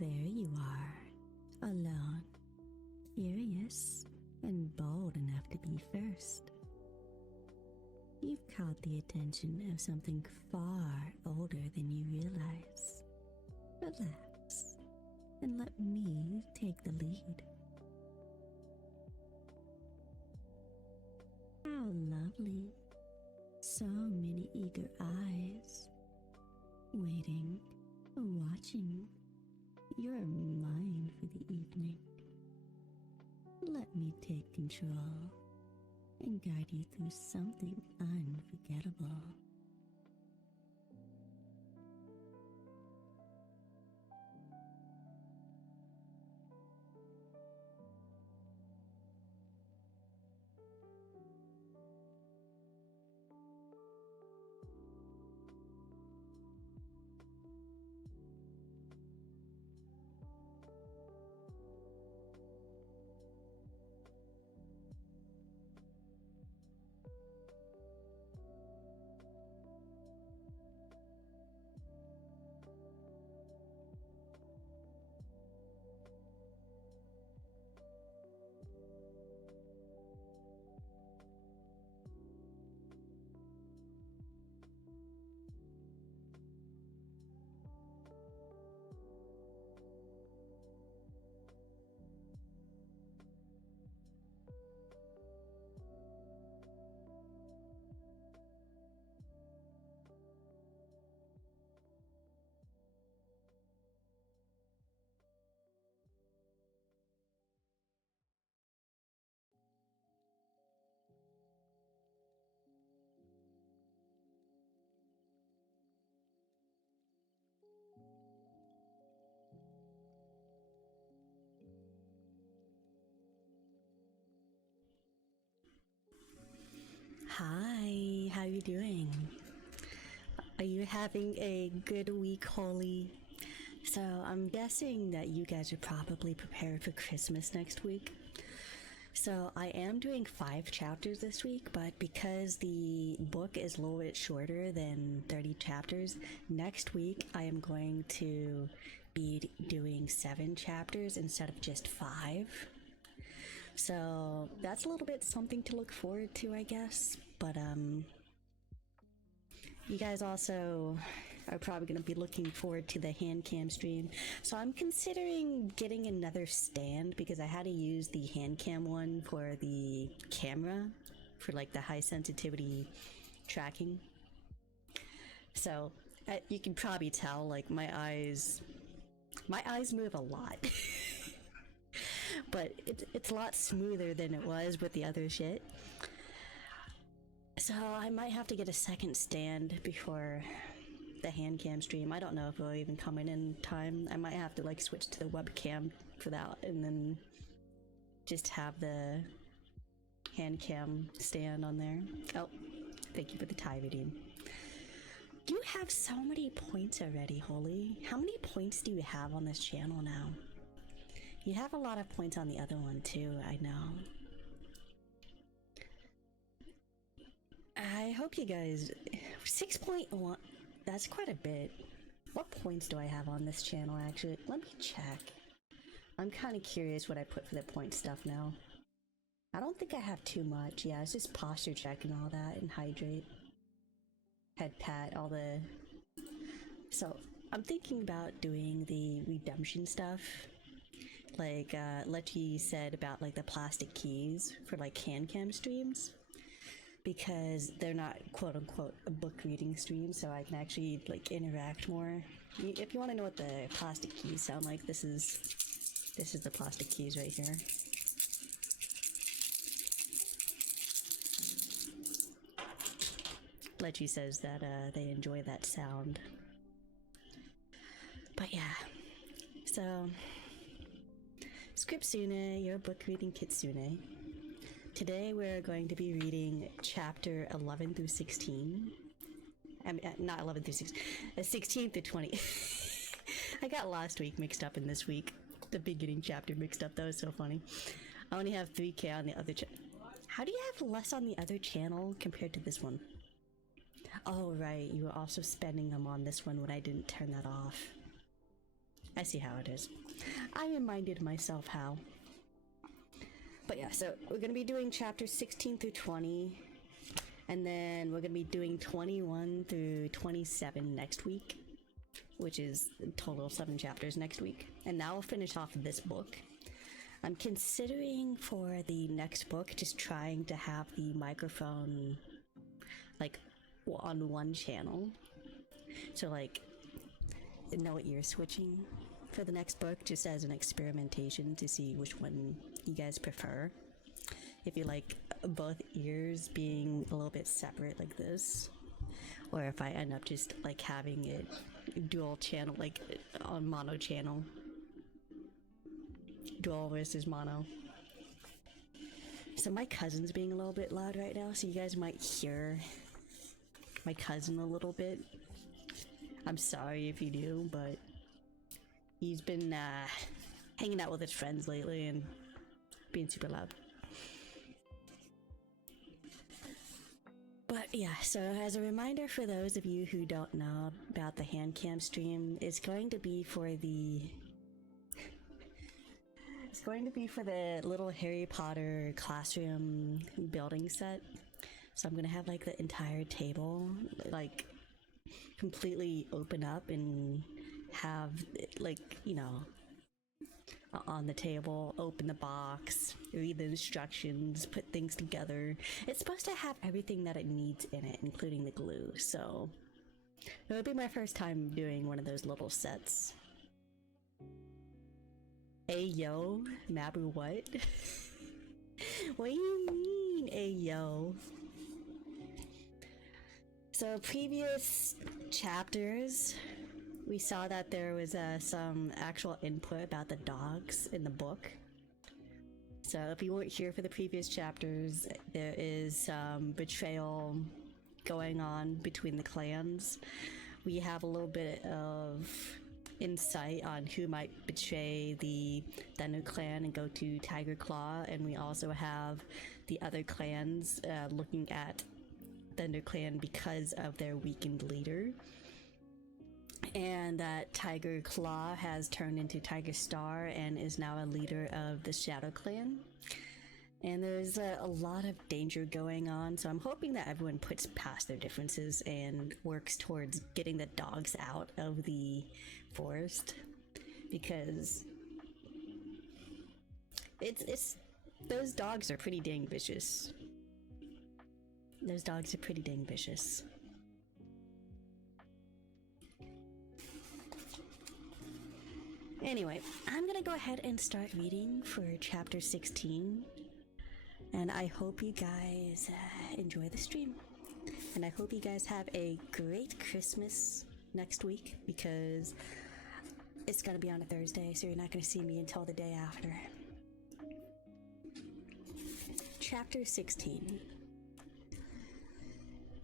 There you are, alone, curious, and bold enough to be first. You've caught the attention of something far older than you realize. Relax, and let me take the lead. How lovely. So many eager eyes, waiting, watching. You're mine for the evening. Let me take control and guide you through something unforgettable. Hi, how you doing? Are you having a good week, Holly? So I'm guessing that you guys are probably prepared for Christmas next week. So I am doing 5 chapters this week, but because the book is a little bit shorter than 30 chapters, next week I am going to be doing 7 chapters instead of just 5. So that's a little bit something to look forward to, I guess. But you guys also are probably going to be looking forward to the hand cam stream. So I'm considering getting another stand because I had to use the hand cam one for the camera for like the high sensitivity tracking. So you can probably tell, like, my eyes move a lot. But it's a lot smoother than it was with the other shit. So I might have to get a second stand before the hand cam stream. I don't know if it'll even come in time. I might have to like switch to the webcam for that and then just have the hand cam stand on there. Oh, thank you for the tie redeem. You have so many points already, Holly. How many points do you have on this channel now? You have a lot of points on the other one too, I know. I hope you guys... 6.1, that's quite a bit. What points do I have on this channel, actually? Let me check. I'm kind of curious what I put for the point stuff now. I don't think I have too much. Yeah, it's just posture check and all that, and hydrate. Head pat, all the... So, I'm thinking about doing the redemption stuff. Like, Letty said about, like, the plastic keys for, like, hand cam streams. Because they're not quote-unquote a book reading stream, so I can actually, like, interact more. If you want to know what the plastic keys sound like, this is the plastic keys right here. Letty says that they enjoy that sound. But yeah, so Scriptsune, your book reading kitsune. Today we're going to be reading chapter 11 through 16. I mean, not 11 through 16, 16 through 20. I got last week mixed up in this week. The beginning chapter mixed up, that was so funny. I only have 3K on the other channel. How do you have less on the other channel compared to this one? Oh right, you were also spending them on this one when I didn't turn that off. I see how it is. I reminded myself how. But yeah, so we're gonna be doing chapters 16 through 20, and then we're gonna be doing 21 through 27 next week, which is a total of 7 chapters next week. And now we'll finish off this book. I'm considering for the next book just trying to have the microphone like on one channel. So like no ear switching for the next book, just as an experimentation to see which one you guys prefer. If you like both ears being a little bit separate like this, or if I end up just like having it dual channel, like on mono channel. Dual versus mono. So my cousin's being a little bit loud right now, so you guys might hear my cousin a little bit. I'm sorry if you do, but he's been hanging out with his friends lately and being super loud. But yeah, so as a reminder for those of you who don't know about the hand cam stream, it's going to be for the little Harry Potter classroom building set. So I'm gonna have like the entire table like completely open up and have like, you know, on the table, open the box, read the instructions, put things together. It's supposed to have everything that it needs in it, including the glue. So it would be my first time doing one of those little sets. Ayo, Mabu what? What do you mean, ayo? So previous chapters, we saw that there was some actual input about the dogs in the book. So if you weren't here for the previous chapters, there is some betrayal going on between the clans. We have a little bit of insight on who might betray the Thunder Clan and go to Tiger Claw, and we also have the other clans looking at Thunder Clan because of their weakened leader, and that Tiger Claw has turned into Tiger Star and is now a leader of the Shadow Clan. And there's a lot of danger going on, so I'm hoping that everyone puts past their differences and works towards getting the dogs out of the forest, because it's those dogs are pretty dang vicious. Those dogs are pretty dang vicious. Anyway, I'm gonna go ahead and start reading for chapter 16. And I hope you guys enjoy the stream. And I hope you guys have a great Christmas next week, because it's gonna be on a Thursday, so you're not gonna see me until the day after. Chapter 16.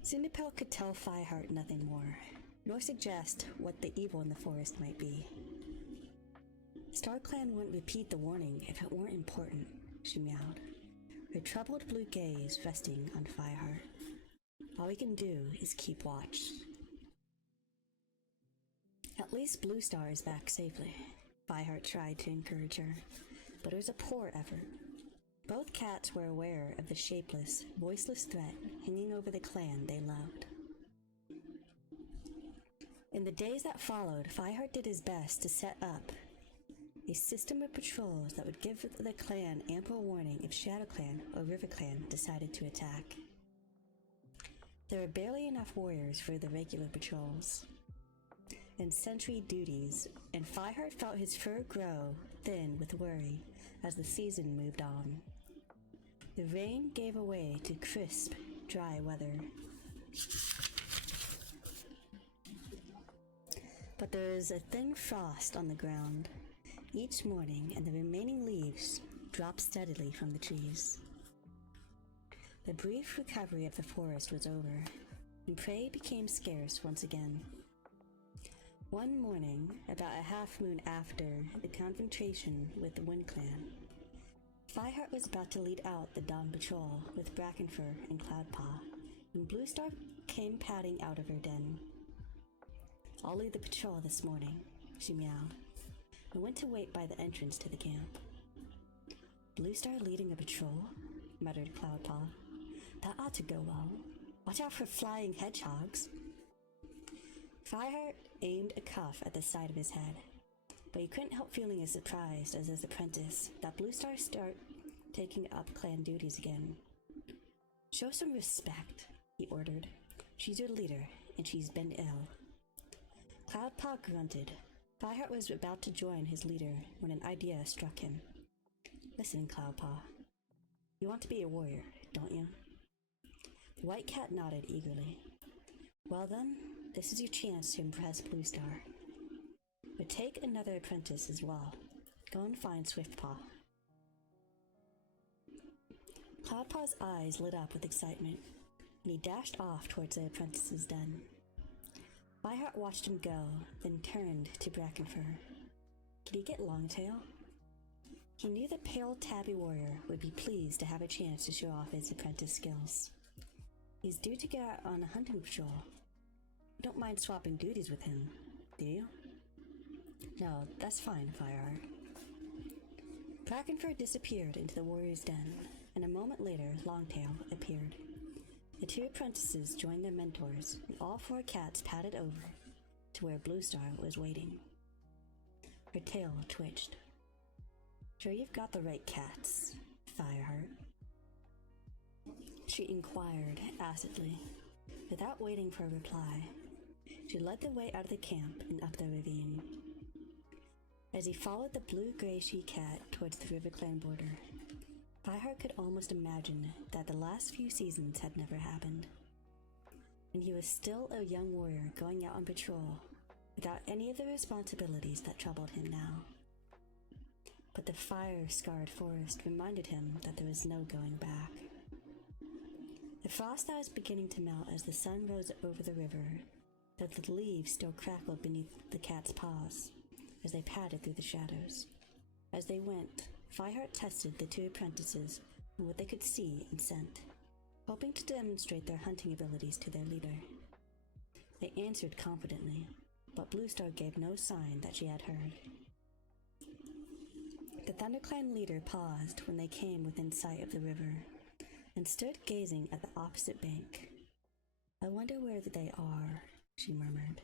Cinderpelt could tell Fireheart nothing more, nor suggest what the evil in the forest might be. StarClan wouldn't repeat the warning if it weren't important, she meowed, her troubled blue gaze resting on Fireheart. All we can do is keep watch. At least Blue Star is back safely, Fireheart tried to encourage her, but it was a poor effort. Both cats were aware of the shapeless, voiceless threat hanging over the clan they loved. In the days that followed, Fireheart did his best to set up a system of patrols that would give the clan ample warning if Shadow Clan or River Clan decided to attack. There were barely enough warriors for the regular patrols and sentry duties, and Fireheart felt his fur grow thin with worry as the season moved on. The rain gave way to crisp, dry weather. But there was a thin frost on the ground each morning, and the remaining leaves dropped steadily from the trees. The brief recovery of the forest was over, and prey became scarce once again. One morning, about a half-moon after the confrontation with the Wind Clan, Fireheart was about to lead out the dawn patrol with Brackenfur and Cloudpaw, when Blue Star came padding out of her den. "I'll lead the patrol this morning," she meowed. and went to wait by the entrance to the camp. "Blue Star leading a patrol?" muttered Cloudpaw. "That ought to go well. Watch out for flying hedgehogs." Fireheart aimed a cuff at the side of his head, but he couldn't help feeling as surprised as his apprentice that Blue Star start taking up clan duties again. "Show some respect," he ordered. "She's your leader, and she's been ill." Cloudpaw grunted. Fireheart was about to join his leader when an idea struck him. "Listen, Cloudpaw. You want to be a warrior, don't you?" The white cat nodded eagerly. "Well then, this is your chance to impress Blue Star. But take another apprentice as well. Go and find Swiftpaw." Cloudpaw's eyes lit up with excitement, and he dashed off towards the apprentice's den. Fireheart watched him go, then turned to Brackenfur. Could he get Longtail? He knew the pale tabby warrior would be pleased to have a chance to show off his apprentice skills. He's due to go out on a hunting patrol. You don't mind swapping duties with him, do you? No, that's fine, Fireheart. Brackenfur disappeared into the warrior's den, and a moment later Longtail appeared. The two apprentices joined their mentors, and all four cats padded over to where Blue Star was waiting. Her tail twitched. "Sure you've got the right cats, Fireheart?" she inquired acidly. Without waiting for a reply, she led the way out of the camp and up the ravine. As he followed the blue-gray she-cat towards the RiverClan border, Fireheart could almost imagine that the last few seasons had never happened, and he was still a young warrior going out on patrol without any of the responsibilities that troubled him now. But the fire-scarred forest reminded him that there was no going back. The frost that was beginning to melt as the sun rose over the river, though the leaves still crackled beneath the cat's paws as they padded through the shadows. As they went, Fireheart tested the two apprentices on what they could see and scent, hoping to demonstrate their hunting abilities to their leader. They answered confidently, but Blue Star gave no sign that she had heard. The ThunderClan leader paused when they came within sight of the river, and stood gazing at the opposite bank. "I wonder where they are," she murmured.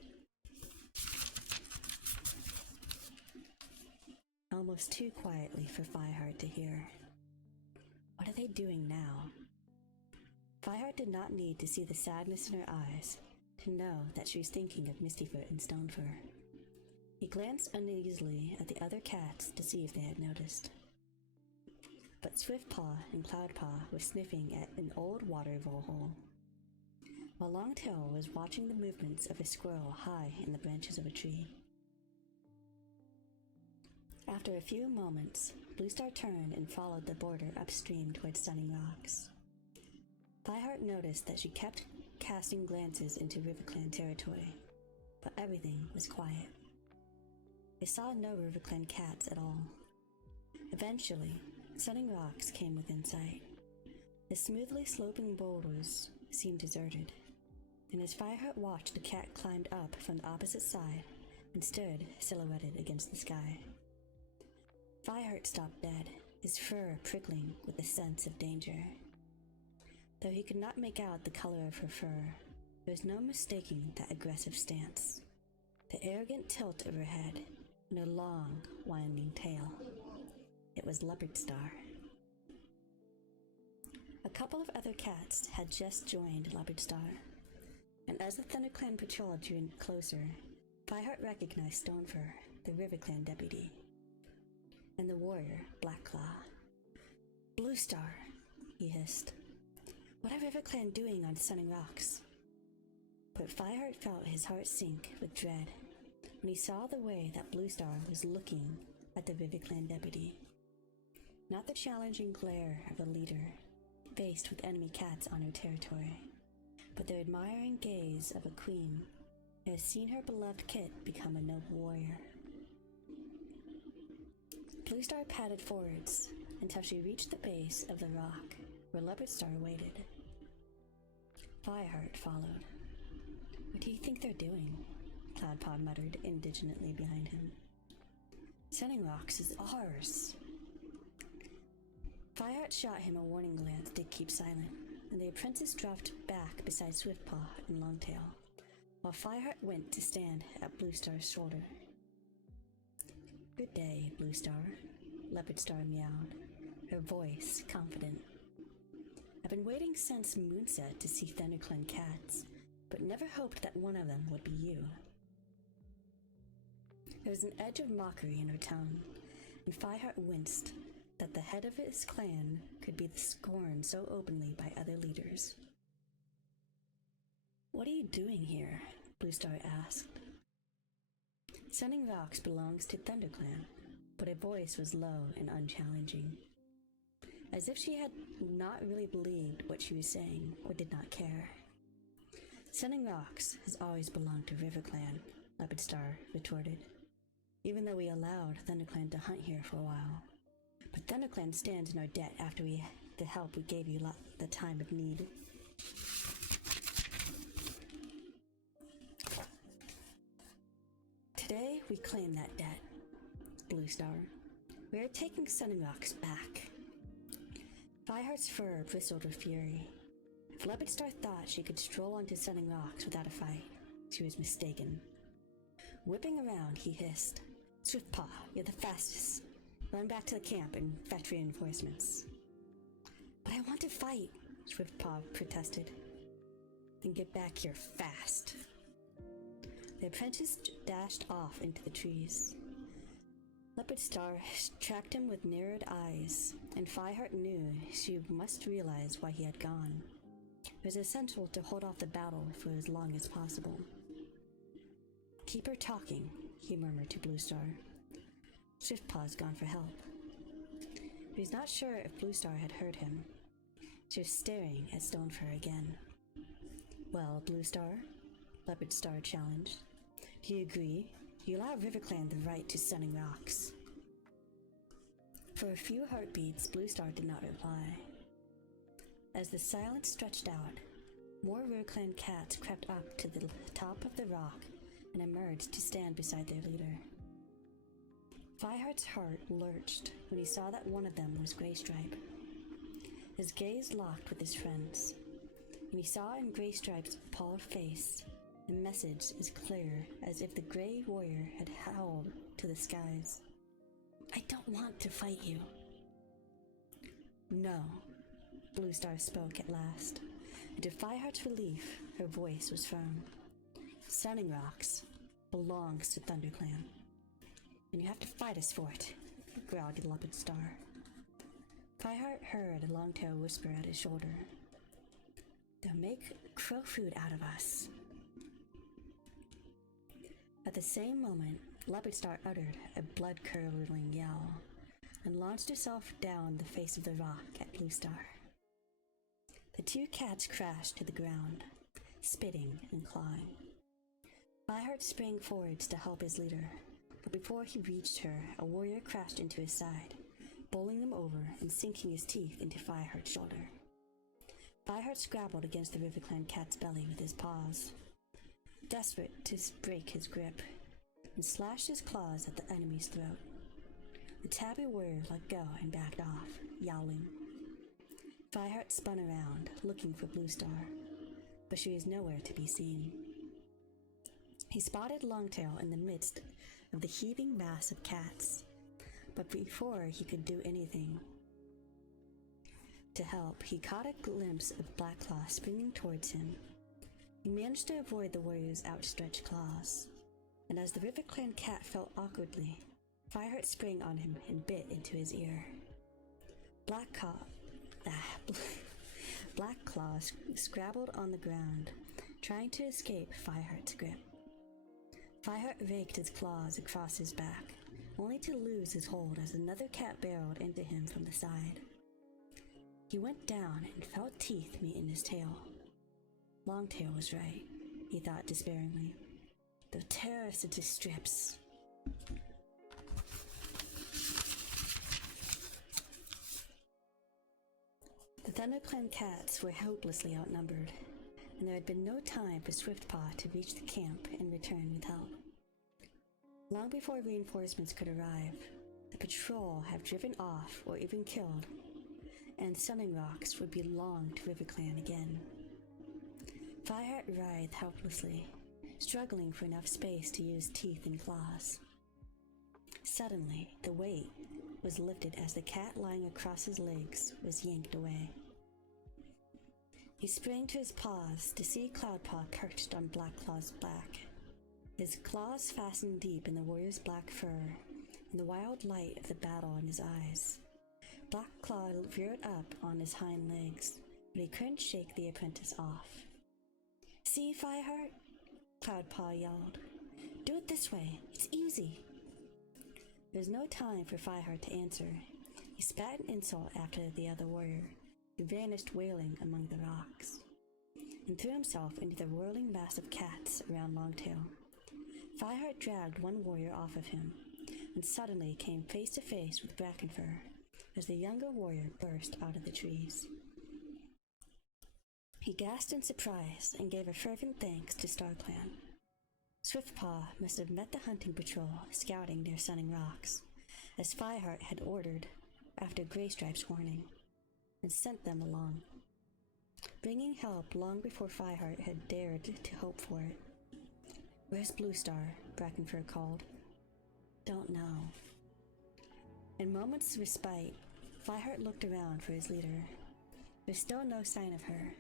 Almost too quietly for Fireheart to hear. What are they doing now? Fireheart did not need to see the sadness in her eyes to know that she was thinking of Mistyfoot and Stonefur. He glanced uneasily at the other cats to see if they had noticed. But Swiftpaw and Cloudpaw were sniffing at an old water vole hole, while Longtail was watching the movements of a squirrel high in the branches of a tree. After a few moments, Blue Star turned and followed the border upstream towards Stunning Rocks. Fireheart noticed that she kept casting glances into RiverClan territory, but everything was quiet. They saw no RiverClan cats at all. Eventually, Stunning Rocks came within sight. The smoothly sloping boulders seemed deserted, and as Fireheart watched, the cat climbed up from the opposite side and stood silhouetted against the sky. Fireheart stopped dead, his fur prickling with a sense of danger. Though he could not make out the color of her fur, there was no mistaking that aggressive stance, the arrogant tilt of her head, and her long, winding tail. It was Leopard Star. A couple of other cats had just joined Leopard Star, and as the ThunderClan patrol drew closer, Fireheart recognized Stonefur, the RiverClan deputy, and the warrior, Blackclaw. "Blue Star," he hissed. "What are RiverClan doing on Stunning Rocks?" But Fireheart felt his heart sink with dread when he saw the way that Blue Star was looking at the RiverClan deputy. Not the challenging glare of a leader, faced with enemy cats on her territory, but the admiring gaze of a queen who has seen her beloved kit become a noble warrior. Blue Star padded forwards until she reached the base of the rock where Leopard Star waited. Fireheart followed. "What do you think they're doing?" Cloudpaw muttered indignantly behind him. Sunning Rocks is ours. Fireheart shot him a warning glance to keep silent, and the apprentice dropped back beside Swiftpaw and Longtail, while Fireheart went to stand at Bluestar's shoulder. "Good day, Bluestar," Leopardstar meowed, her voice confident. "I've been waiting since moonset to see ThunderClan cats, but never hoped that one of them would be you." There was an edge of mockery in her tone, and Fireheart winced that the head of his clan could be scorned so openly by other leaders. "What are you doing here?" Bluestar asked. "Sunning Rocks belongs to ThunderClan," but her voice was low and unchallenging, as if she had not really believed what she was saying or did not care. "Sunning Rocks has always belonged to RiverClan," Leopardstar retorted, "even though we allowed ThunderClan to hunt here for a while. But ThunderClan stands in our debt after the help we gave you the time of need." "Today we claim that debt, Bluestar. We are taking Sunning Rocks back." Fireheart's fur bristled with fury. If Leopardstar thought she could stroll onto Sunning Rocks without a fight, she was mistaken. Whipping around, he hissed, "Swiftpaw, you're the fastest. Run back to the camp and fetch reinforcements." "But I want to fight," Swiftpaw protested. "Then get back here fast." The apprentice dashed off into the trees. Leopardstar tracked him with narrowed eyes, and Fireheart knew she must realize why he had gone. It was essential to hold off the battle for as long as possible. "Keep her talking," he murmured to Bluestar. Swiftpaw's gone for help. He was not sure if Bluestar had heard him. She was staring at Stonefur again. "Well, Bluestar," Leopardstar challenged, "do you agree? Do you allow RiverClan the right to Sunning Rocks?" For a few heartbeats, Bluestar did not reply. As the silence stretched out, more RiverClan cats crept up to the top of the rock and emerged to stand beside their leader. Fireheart's heart lurched when he saw that one of them was Graystripe. His gaze locked with his friend's, and he saw in Graystripe's appalled face the message as clear as if the Grey Warrior had howled to the skies. "I don't want to fight you." "No," Bluestar spoke at last, and to Fireheart's relief, her voice was firm. "Sunning Rocks belongs to ThunderClan, and you have to fight us for it," growled Leopardstar. Fireheart heard a Longtail whisper at his shoulder, "They'll make crow food out of us." At the same moment, Leopardstar uttered a blood-curdling yell and launched herself down the face of the rock at Bluestar. The two cats crashed to the ground, spitting and clawing. Fireheart sprang forwards to help his leader, but before he reached her, a warrior crashed into his side, bowling him over and sinking his teeth into Fireheart's shoulder. Fireheart scrabbled against the RiverClan cat's belly with his paws, desperate to break his grip, and slashed his claws at the enemy's throat. The tabby warrior let go and backed off, yowling. Fireheart spun around, looking for Bluestar, but she was nowhere to be seen. He spotted Longtail in the midst of the heaving mass of cats, but before he could do anything to help, he caught a glimpse of Blackclaw springing towards him. He managed to avoid the warrior's outstretched claws, and as the RiverClan cat fell awkwardly, Fireheart sprang on him and bit into his ear. Blackclaw scrabbled on the ground, trying to escape Fireheart's grip. Fireheart raked his claws across his back, only to lose his hold as another cat barreled into him from the side. He went down and felt teeth meet in his tail. Longtail was right, he thought despairingly. They'll tear us into strips. The ThunderClan cats were hopelessly outnumbered, and there had been no time for Swiftpaw to reach the camp and return with help. Long before reinforcements could arrive, the patrol have driven off or even killed, and Sunning Rocks would belong to RiverClan again. Fireheart writhed helplessly, struggling for enough space to use teeth and claws. Suddenly, the weight was lifted as the cat lying across his legs was yanked away. He sprang to his paws to see Cloudpaw perched on Blackclaw's back, his claws fastened deep in the warrior's black fur, and the wild light of the battle in his eyes. Blackclaw reared up on his hind legs, but he couldn't shake the apprentice off. "See, Fireheart?" Cloudpaw yelled. "Do it this way. It's easy." There was no time for Fireheart to answer. He spat an insult after the other warrior, who vanished wailing among the rocks, and threw himself into the whirling mass of cats around Longtail. Fireheart dragged one warrior off of him, and suddenly came face to face with Brackenfur as the younger warrior burst out of the trees. He gasped in surprise and gave a fervent thanks to StarClan. Swiftpaw must have met the hunting patrol scouting near Sunning Rocks, as Fireheart had ordered after Graystripe's warning, and sent them along, bringing help long before Fireheart had dared to hope for it. "Where's Bluestar?" Brackenfur called. "Don't know." In moments of respite, Fireheart looked around for his leader. There's still no sign of her,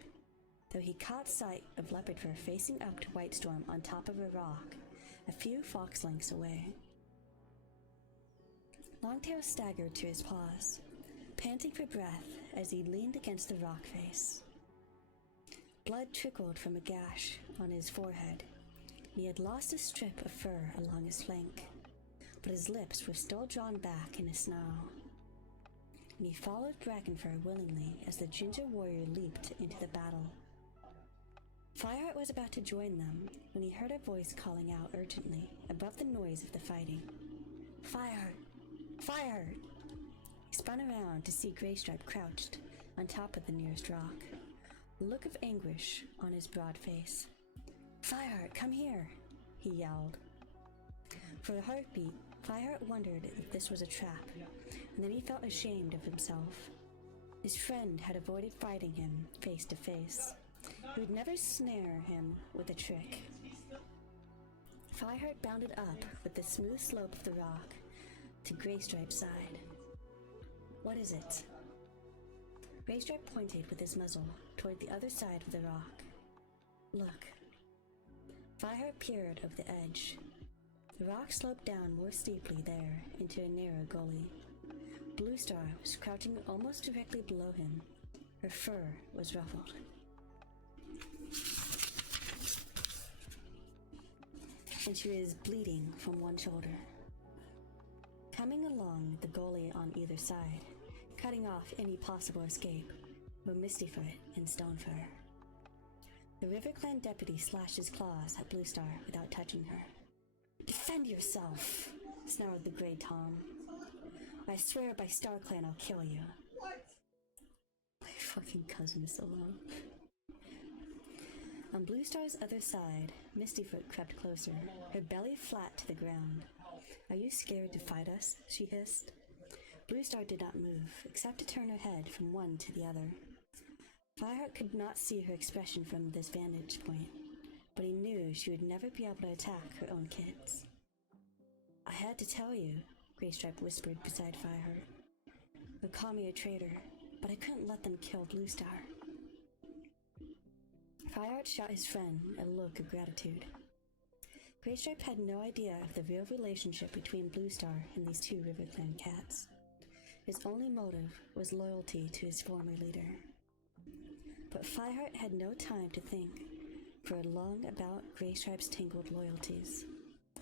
though he caught sight of Leopardfur facing up to Whitestorm on top of a rock, a few fox lengths away. Longtail staggered to his paws, panting for breath as he leaned against the rock face. Blood trickled from a gash on his forehead, and he had lost a strip of fur along his flank, but his lips were still drawn back in a snarl. And he followed Brackenfur willingly as the ginger warrior leaped into the battle. Fireheart was about to join them when he heard a voice calling out urgently above the noise of the fighting. "Fireheart! Fireheart!" He spun around to see Graystripe crouched on top of the nearest rock, a look of anguish on his broad face. "Fireheart, come here!" he yelled. For a heartbeat, Fireheart wondered if this was a trap, and then he felt ashamed of himself. His friend had avoided fighting him face to face. He would never snare him with a trick. Fireheart bounded up with the smooth slope of the rock to Graystripe's side. "What is it?" Graystripe pointed with his muzzle toward the other side of the rock. "Look." Fireheart peered over the edge. The rock sloped down more steeply there into a narrow gully. Bluestar was crouching almost directly below him. Her fur was ruffled, and she was bleeding from one shoulder. Coming along the gully on either side, cutting off any possible escape, were Mistyfoot and Stonefur. The RiverClan deputy slashed his claws at Bluestar without touching her. "Defend yourself!" snarled the Grey Tom. "I swear by StarClan I'll kill you." My fucking cousin is so low. On Bluestar's other side, Mistyfoot crept closer, her belly flat to the ground. "Are you scared to fight us?" she hissed. Bluestar did not move, except to turn her head from one to the other. Fireheart could not see her expression from this vantage point, but he knew she would never be able to attack her own kids. "I had to tell you," Graystripe whispered beside Fireheart. "They'll call me a traitor, but I couldn't let them kill Bluestar." Fireheart shot his friend a look of gratitude. Graystripe had no idea of the real relationship between Bluestar and these two RiverClan cats. His only motive was loyalty to his former leader. But Fireheart had no time to think for long about Graystripe's tangled loyalties.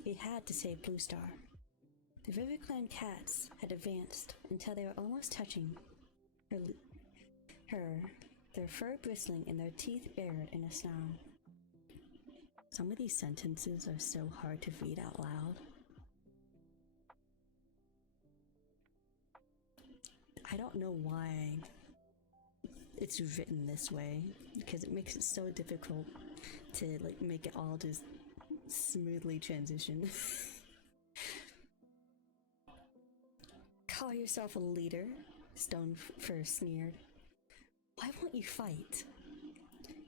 He had to save Bluestar. The RiverClan cats had advanced until they were almost touching her, their fur bristling and their teeth bared in a snarl. Some of these sentences are so hard to read out loud. I don't know why it's written this way, because it makes it so difficult to make it all just smoothly transition. call yourself a leader? Stonefur sneered. Why won't you fight?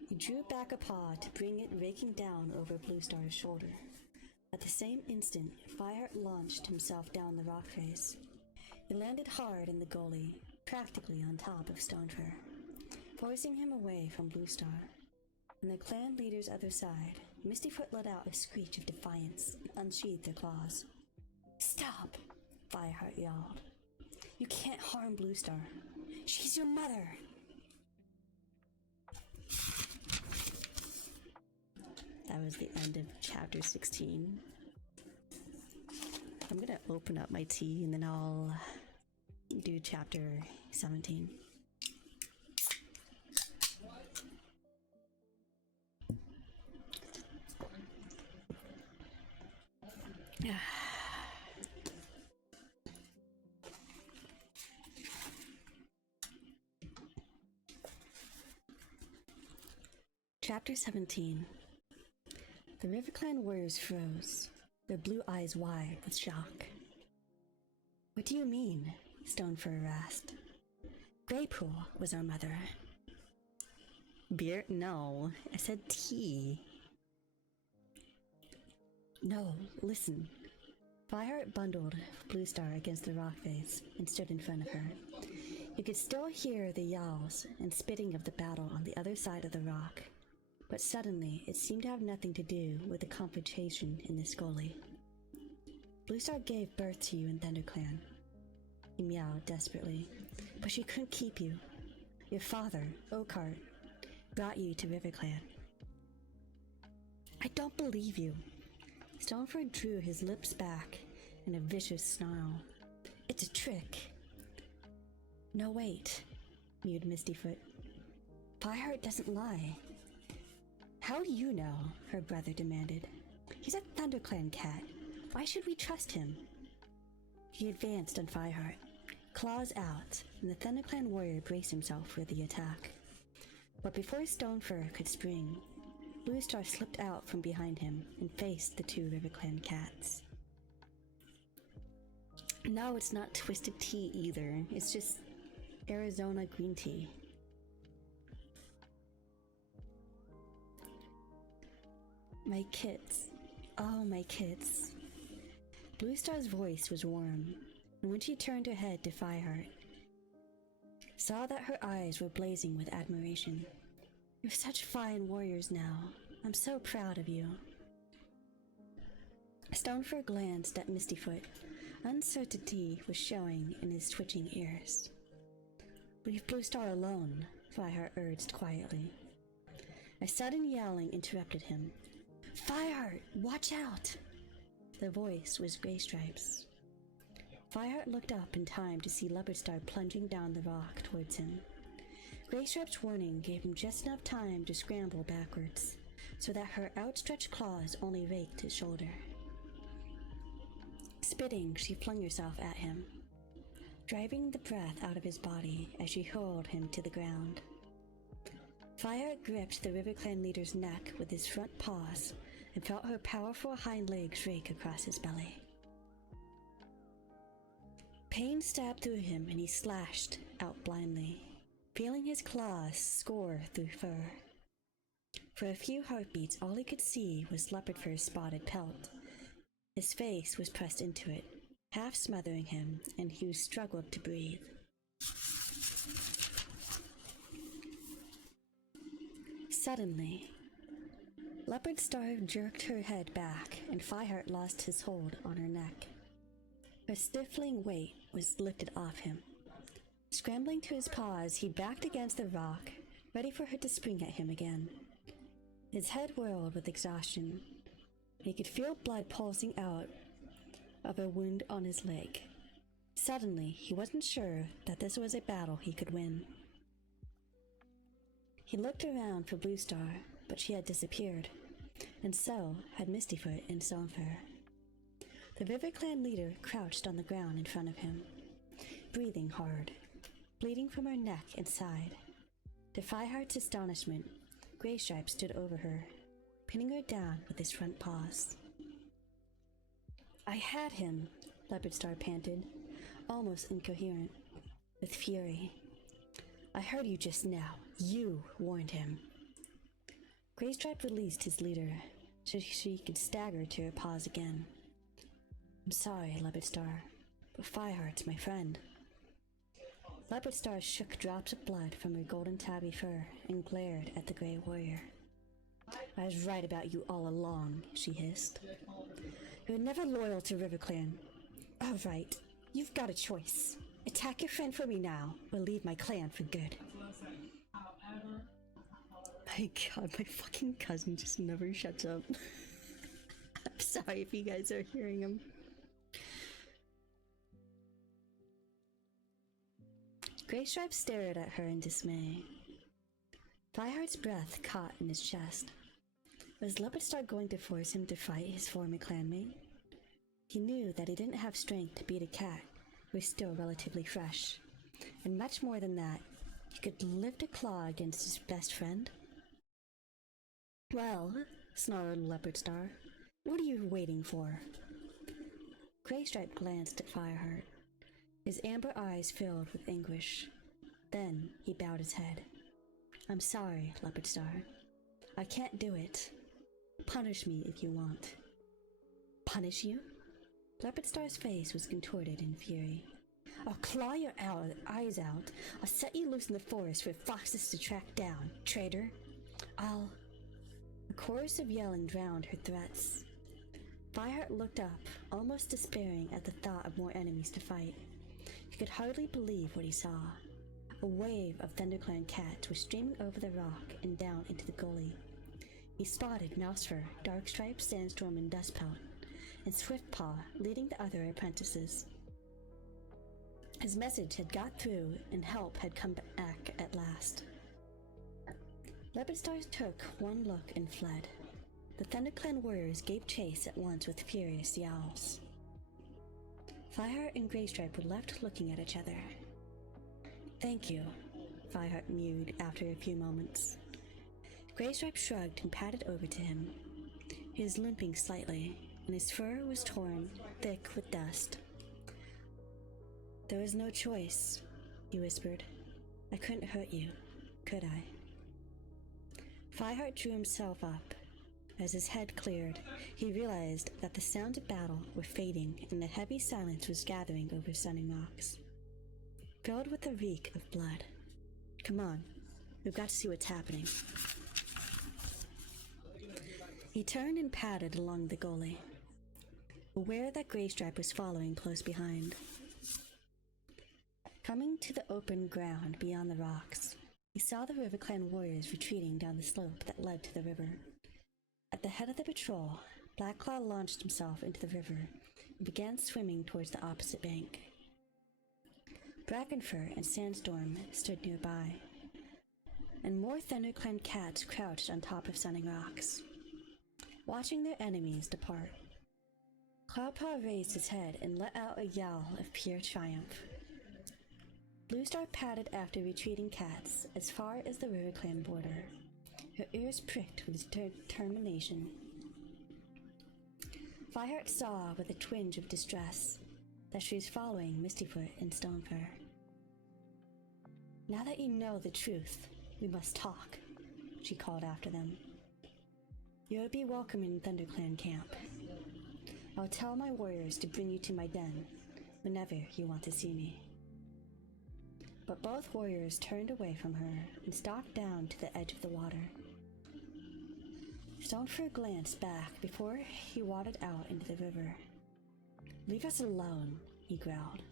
He drew back a paw to bring it raking down over Bluestar's shoulder. At the same instant, Fireheart launched himself down the rock face. He landed hard in the gully, practically on top of Stonefur, forcing him away from Bluestar. On the clan leader's other side, Mistyfoot let out a screech of defiance and unsheathed their claws. Stop! Fireheart yelled. You can't harm Bluestar. She's your mother! That was the end of chapter 16. I'm gonna open up my tea and then I'll do chapter 17. Chapter 17. The RiverClan warriors froze, their blue eyes wide with shock. What do you mean? Stonefur asked. Greypool was our mother. Beer? No, I said tea. No, listen. Fireheart bundled Bluestar against the rock face and stood in front of her. You could still hear the yowls and spitting of the battle on the other side of the rock. But suddenly, it seemed to have nothing to do with the confrontation in this gully. Bluestar gave birth to you in ThunderClan. He meowed desperately. But she couldn't keep you. Your father, Oakheart, brought you to RiverClan. I don't believe you. Stonefur drew his lips back in a vicious snarl. It's a trick. No, wait, mewed Mistyfoot. Fireheart doesn't lie. How do you know? Her brother demanded. He's a ThunderClan cat. Why should we trust him? He advanced on Fireheart, claws out, and the ThunderClan warrior braced himself for the attack. But before Stonefur could spring, Bluestar slipped out from behind him and faced the two RiverClan cats. No, it's not twisted tea either. It's just Arizona green tea. My kids. Oh, my kids. Bluestar's voice was warm, and when she turned her head to Fireheart, saw that her eyes were blazing with admiration. You're such fine warriors now. I'm so proud of you. Stonefur glanced at Mistyfoot. Uncertainty was showing in his twitching ears. Leave Bluestar alone, Fireheart urged quietly. A sudden yowling interrupted him. Fireheart, watch out! The voice was Greystripes. Fireheart looked up in time to see Leopardstar plunging down the rock towards him. Greystripe's warning gave him just enough time to scramble backwards, so that her outstretched claws only raked his shoulder. Spitting, she flung herself at him, driving the breath out of his body as she hurled him to the ground. Fireheart gripped the RiverClan leader's neck with his front paws and felt her powerful hind legs rake across his belly. Pain stabbed through him and he slashed out blindly, feeling his claws score through fur. For a few heartbeats, all he could see was leopard fur's spotted pelt. His face was pressed into it, half smothering him, and he struggled to breathe. Suddenly, Leopardstar jerked her head back, and Fireheart lost his hold on her neck. Her stifling weight was lifted off him. Scrambling to his paws, he backed against the rock, ready for her to spring at him again. His head whirled with exhaustion. He could feel blood pulsing out of a wound on his leg. Suddenly, he wasn't sure that this was a battle he could win. He looked around for Bluestar, but she had disappeared, and so had Mistyfoot and Stonefur. The RiverClan leader crouched on the ground in front of him, breathing hard, bleeding from her neck and side. To Fireheart's astonishment, Greystripe stood over her, pinning her down with his front paws. I had him, Leopardstar panted. almost incoherent, with fury. I heard you just now. You warned him. Graystripe released his leader so she could stagger to her paws again. I'm sorry, Leopardstar, but Fireheart's my friend. Leopardstar shook drops of blood from her golden tabby fur and glared at the Grey Warrior. I was right about you all along, she hissed. You're never loyal to RiverClan. All right, you've got a choice. Attack your friend for me now, or leave my clan for good. My god, my fucking cousin just never shuts up. I'm sorry if you guys are hearing him. Graystripe stared at her in dismay. Fireheart's breath caught in his chest. Was Leopardstar going to force him to fight his former clanmate? He knew that he didn't have strength to beat a cat who was still relatively fresh. And much more than that, he could lift a claw against his best friend. Well, snarled Leopardstar, what are you waiting for? Graystripe glanced at Fireheart. His amber eyes filled with anguish. Then he bowed his head. I'm sorry, Leopardstar. I can't do it. Punish me if you want. Punish you? Leopardstar's face was contorted in fury. I'll claw your eyes out. I'll set you loose in the forest for foxes to track down, traitor. A chorus of yelling drowned her threats. Fireheart looked up, almost despairing at the thought of more enemies to fight. He could hardly believe what he saw. A wave of ThunderClan cats was streaming over the rock and down into the gully. He spotted Mousefur, Darkstripe, Sandstorm, and Dustpelt, and Swiftpaw leading the other apprentices. His message had got through, and help had come back at last. Leopardstar took one look and fled. The ThunderClan warriors gave chase at once with furious yowls. Fireheart and Graystripe were left looking at each other. Thank you, Fireheart mewed after a few moments. Graystripe shrugged and padded over to him. He was limping slightly, and his fur was torn, thick with dust. There was no choice, he whispered. I couldn't hurt you, could I? Fireheart drew himself up. As his head cleared, he realized that the sounds of battle were fading and a heavy silence was gathering over Sunning Rocks, filled with the reek of blood. Come on, we've got to see what's happening. He turned and padded along the gully, aware that Graystripe was following close behind. Coming to the open ground beyond the rocks, he saw the RiverClan warriors retreating down the slope that led to the river. At the head of the patrol, Blackclaw launched himself into the river and began swimming towards the opposite bank. Brackenfur and Sandstorm stood nearby, and more ThunderClan cats crouched on top of Sunning Rocks, watching their enemies depart. Cloudpaw raised his head and let out a yowl of pure triumph. Bluestar padded after retreating cats as far as the RiverClan border, her ears pricked with determination. Fireheart saw with a twinge of distress that she was following Mistyfoot and Stonefur. Now that you know the truth, we must talk, she called after them. You'll be welcome in ThunderClan camp. I'll tell my warriors to bring you to my den whenever you want to see me. But both warriors turned away from her and stalked down to the edge of the water. Stonefur glanced back before he waded out into the river. Leave us alone, he growled.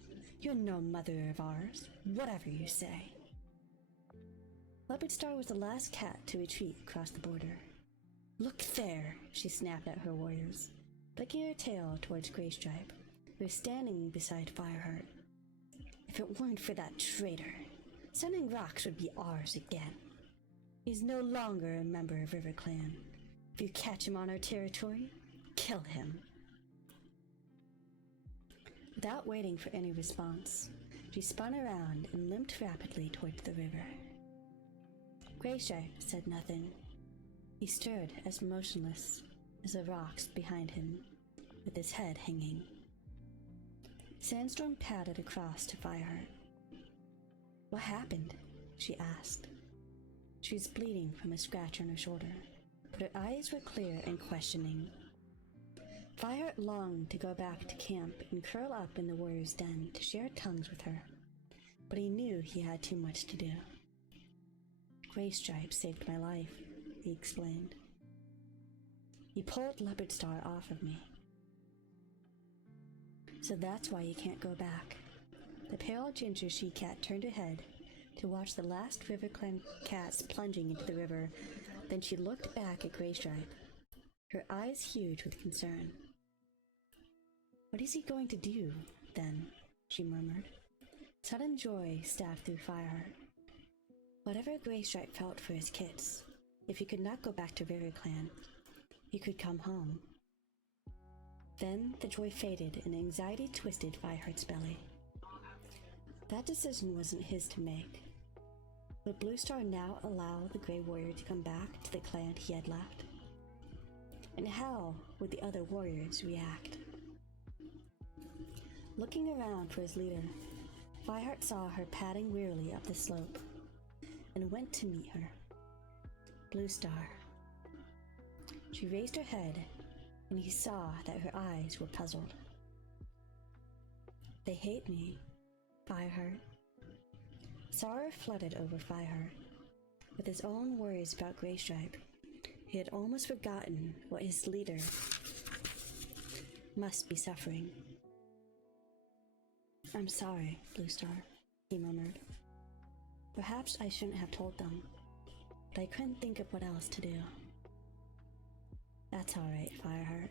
You're no mother of ours, whatever you say. Leopardstar was the last cat to retreat across the border. Look there, she snapped at her warriors, flicking her tail towards Graystripe, who was standing beside Fireheart. If it weren't for that traitor, Sunning Rocks would be ours again. He's no longer a member of RiverClan. If you catch him on our territory, kill him. Without waiting for any response, she spun around and limped rapidly towards the river. Graystripe said nothing. He stood as motionless as the rocks behind him, with his head hanging. Sandstorm padded across to Fireheart. What happened? She asked. She was bleeding from a scratch on her shoulder, but her eyes were clear and questioning. Fireheart longed to go back to camp and curl up in the warrior's den to share tongues with her, but he knew he had too much to do. Graystripe saved my life, he explained. He pulled Leopardstar off of me. So that's why you can't go back. The pale ginger she-cat turned her head to watch the last River Clan cats plunging into the river. Then she looked back at Graystripe, her eyes huge with concern. What is he going to do, then? She murmured. Sudden joy stabbed through Fireheart. Whatever Graystripe felt for his kids, if he could not go back to River Clan, he could come home. Then the joy faded and anxiety twisted Fireheart's belly. That decision wasn't his to make. Would Bluestar now allow the Grey Warrior to come back to the clan he had left? And how would the other warriors react? Looking around for his leader, Fireheart saw her padding wearily up the slope and went to meet her. Bluestar. She raised her head, and he saw that her eyes were puzzled. They hate me, Fireheart. Sorrow flooded over Fireheart. With his own worries about Graystripe, he had almost forgotten what his leader must be suffering. I'm sorry, Bluestar, he murmured. Perhaps I shouldn't have told them, but I couldn't think of what else to do. That's all right, Fireheart.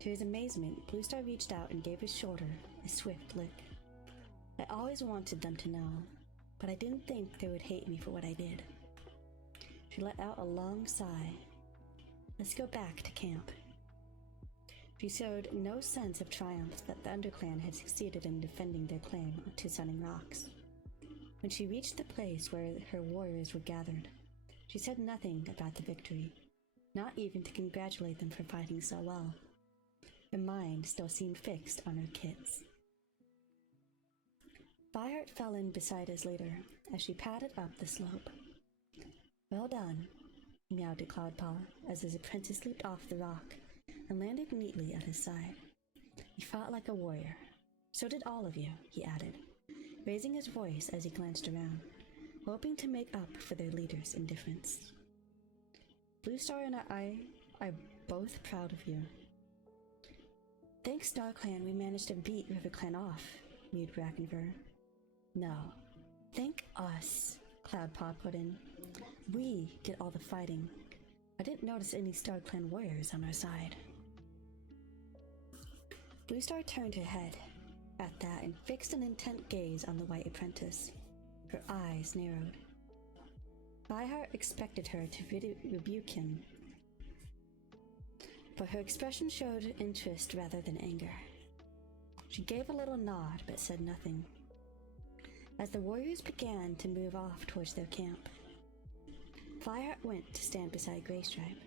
To his amazement, Bluestar reached out and gave his shoulder a swift lick. I always wanted them to know, but I didn't think they would hate me for what I did. She let out a long sigh. Let's go back to camp. She showed no sense of triumph that the Underclan had succeeded in defending their claim to Sunning Rocks. When she reached the place where her warriors were gathered, she said nothing about the victory, not even to congratulate them for fighting so well. Her mind still seemed fixed on her kids. Fireheart fell in beside his leader as she padded up the slope. Well done, he meowed to Cloudpaw as his apprentice leaped off the rock and landed neatly at his side. You fought like a warrior. So did all of you, he added, raising his voice as he glanced around, hoping to make up for their leader's indifference. Bluestar and I are both proud of you. Thanks, StarClan, we managed to beat RiverClan off, mewed Brackenfur. No, thank us, Cloudpaw put in. We did all the fighting. I didn't notice any StarClan warriors on our side. Bluestar turned her head at that and fixed an intent gaze on the white apprentice. Her eyes narrowed. Fireheart expected her to rebuke him, but her expression showed interest rather than anger. She gave a little nod but said nothing. As the warriors began to move off towards their camp, Fireheart went to stand beside Graystripe.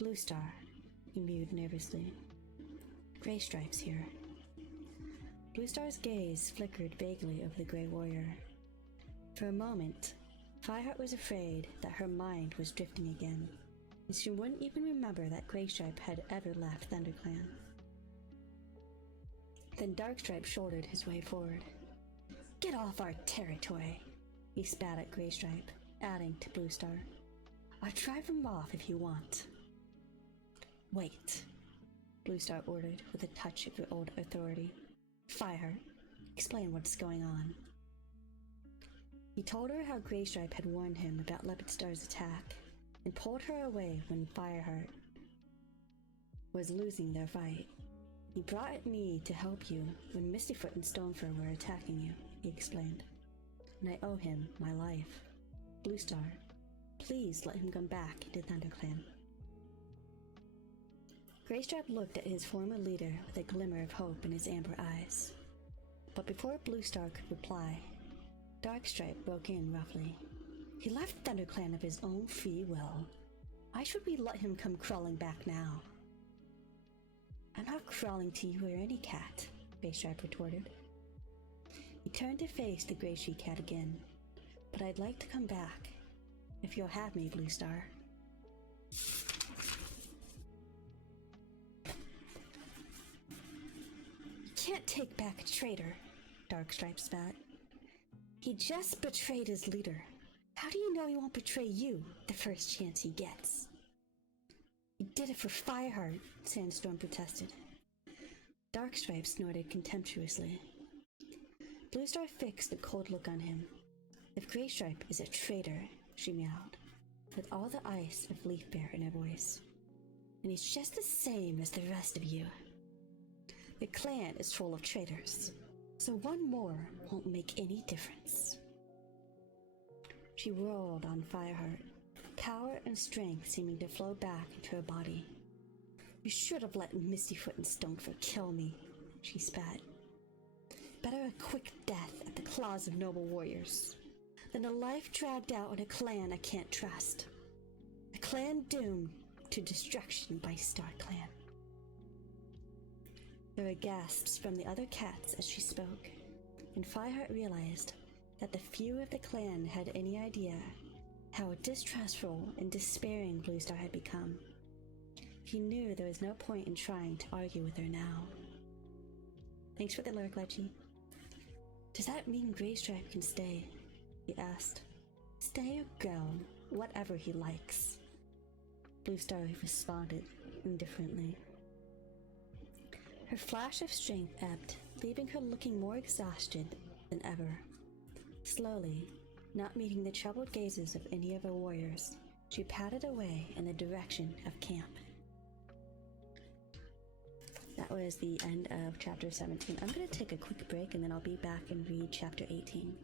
Bluestar, he mewed nervously. Graystripe's here. Bluestar's gaze flickered vaguely over the Grey Warrior. For a moment, Fireheart was afraid that her mind was drifting again, and she wouldn't even remember that Graystripe had ever left ThunderClan. Then Darkstripe shouldered his way forward. Get off our territory, he spat at Graystripe, adding to Bluestar. I'll drive him off if you want. Wait, Bluestar ordered with a touch of her old authority. Fireheart, explain what's going on. He told her how Graystripe had warned him about Leopardstar's attack and pulled her away when Fireheart was losing their fight. He brought me to help you when Mistyfoot and Stonefur were attacking you, he explained. And I owe him my life. Bluestar, please let him come back to ThunderClan. Graystripe looked at his former leader with a glimmer of hope in his amber eyes. But before Bluestar could reply, Darkstripe broke in roughly. He left ThunderClan of his own free will. Why should we let him come crawling back now? I'm not crawling to you or any cat, Graystripe retorted. He turned to face the Gray She Cat again. But I'd like to come back, if you'll have me, Blue Star. You can't take back a traitor, Darkstripe spat. He just betrayed his leader. How do you know he won't betray you the first chance he gets? He did it for Fireheart, Sandstorm protested. Darkstripe snorted contemptuously. Bluestar fixed a cold look on him. If Graystripe is a traitor, she meowed, with all the ice of Leaf Bear in her voice. And he's just the same as the rest of you. The clan is full of traitors, so one more won't make any difference. She rolled on Fireheart, power and strength seeming to flow back into her body. You should have let Mistyfoot and Stonefoot kill me, she spat. Better a quick death at the claws of noble warriors than a life dragged out in a clan I can't trust. A clan doomed to destruction by StarClan. There were gasps from the other cats as she spoke, and Fireheart realized that the few of the clan had any idea how distrustful and despairing Bluestar had become. He knew there was no point in trying to argue with her now. Thanks for the lurk, Lechy. Does that mean Graystripe can stay? He asked. Stay or go, whatever he likes. Bluestar responded indifferently. Her flash of strength ebbed, leaving her looking more exhausted than ever. Slowly, not meeting the troubled gazes of any of her warriors, she padded away in the direction of camp. That was the end of chapter 17. I'm going to take a quick break and then I'll be back and read chapter 18.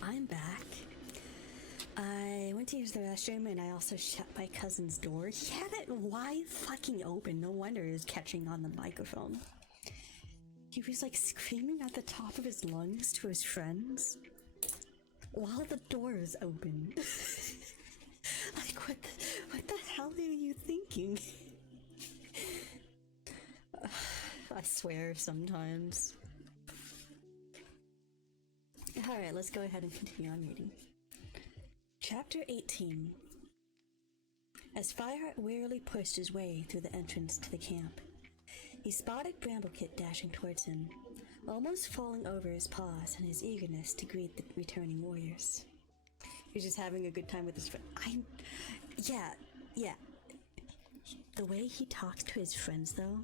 I'm back. I went to use the restroom and I also shut my cousin's door. He had it wide fucking open. No wonder he was catching on the microphone. He was like screaming at the top of his lungs to his friends while the door is open. Like, what the hell are you thinking? I swear sometimes. Alright, let's go ahead and continue on reading. Chapter 18. As Fireheart wearily pushed his way through the entrance to the camp, he spotted Bramblekit dashing towards him, almost falling over his paws in his eagerness to greet the returning warriors. He's just having a good time with his friend. Yeah. The way he talks to his friends, though,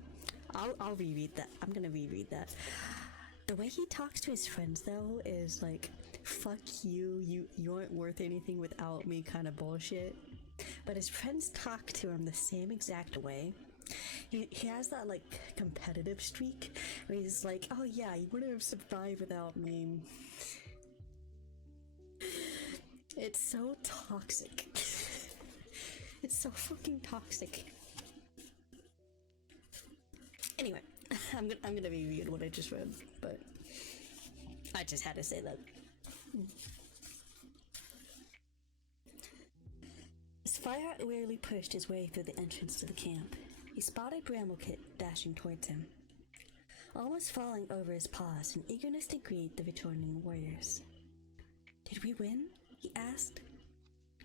I'll reread that. I'm gonna reread that. The way he talks to his friends, though, is like, fuck you, you aren't worth anything without me kind of bullshit. But his friends talk to him the same exact way. He has that, like, competitive streak where he's like, oh yeah, you wouldn't have survived without me. It's so toxic. It's so fucking toxic. Anyway, I'm gonna review what I just read, but I just had to say that. As Fireheart wearily pushed his way through the entrance to the camp, he spotted Bramblecit dashing towards him, almost falling over his paws in eagerness to greet the returning warriors. "Did we win?" he asked.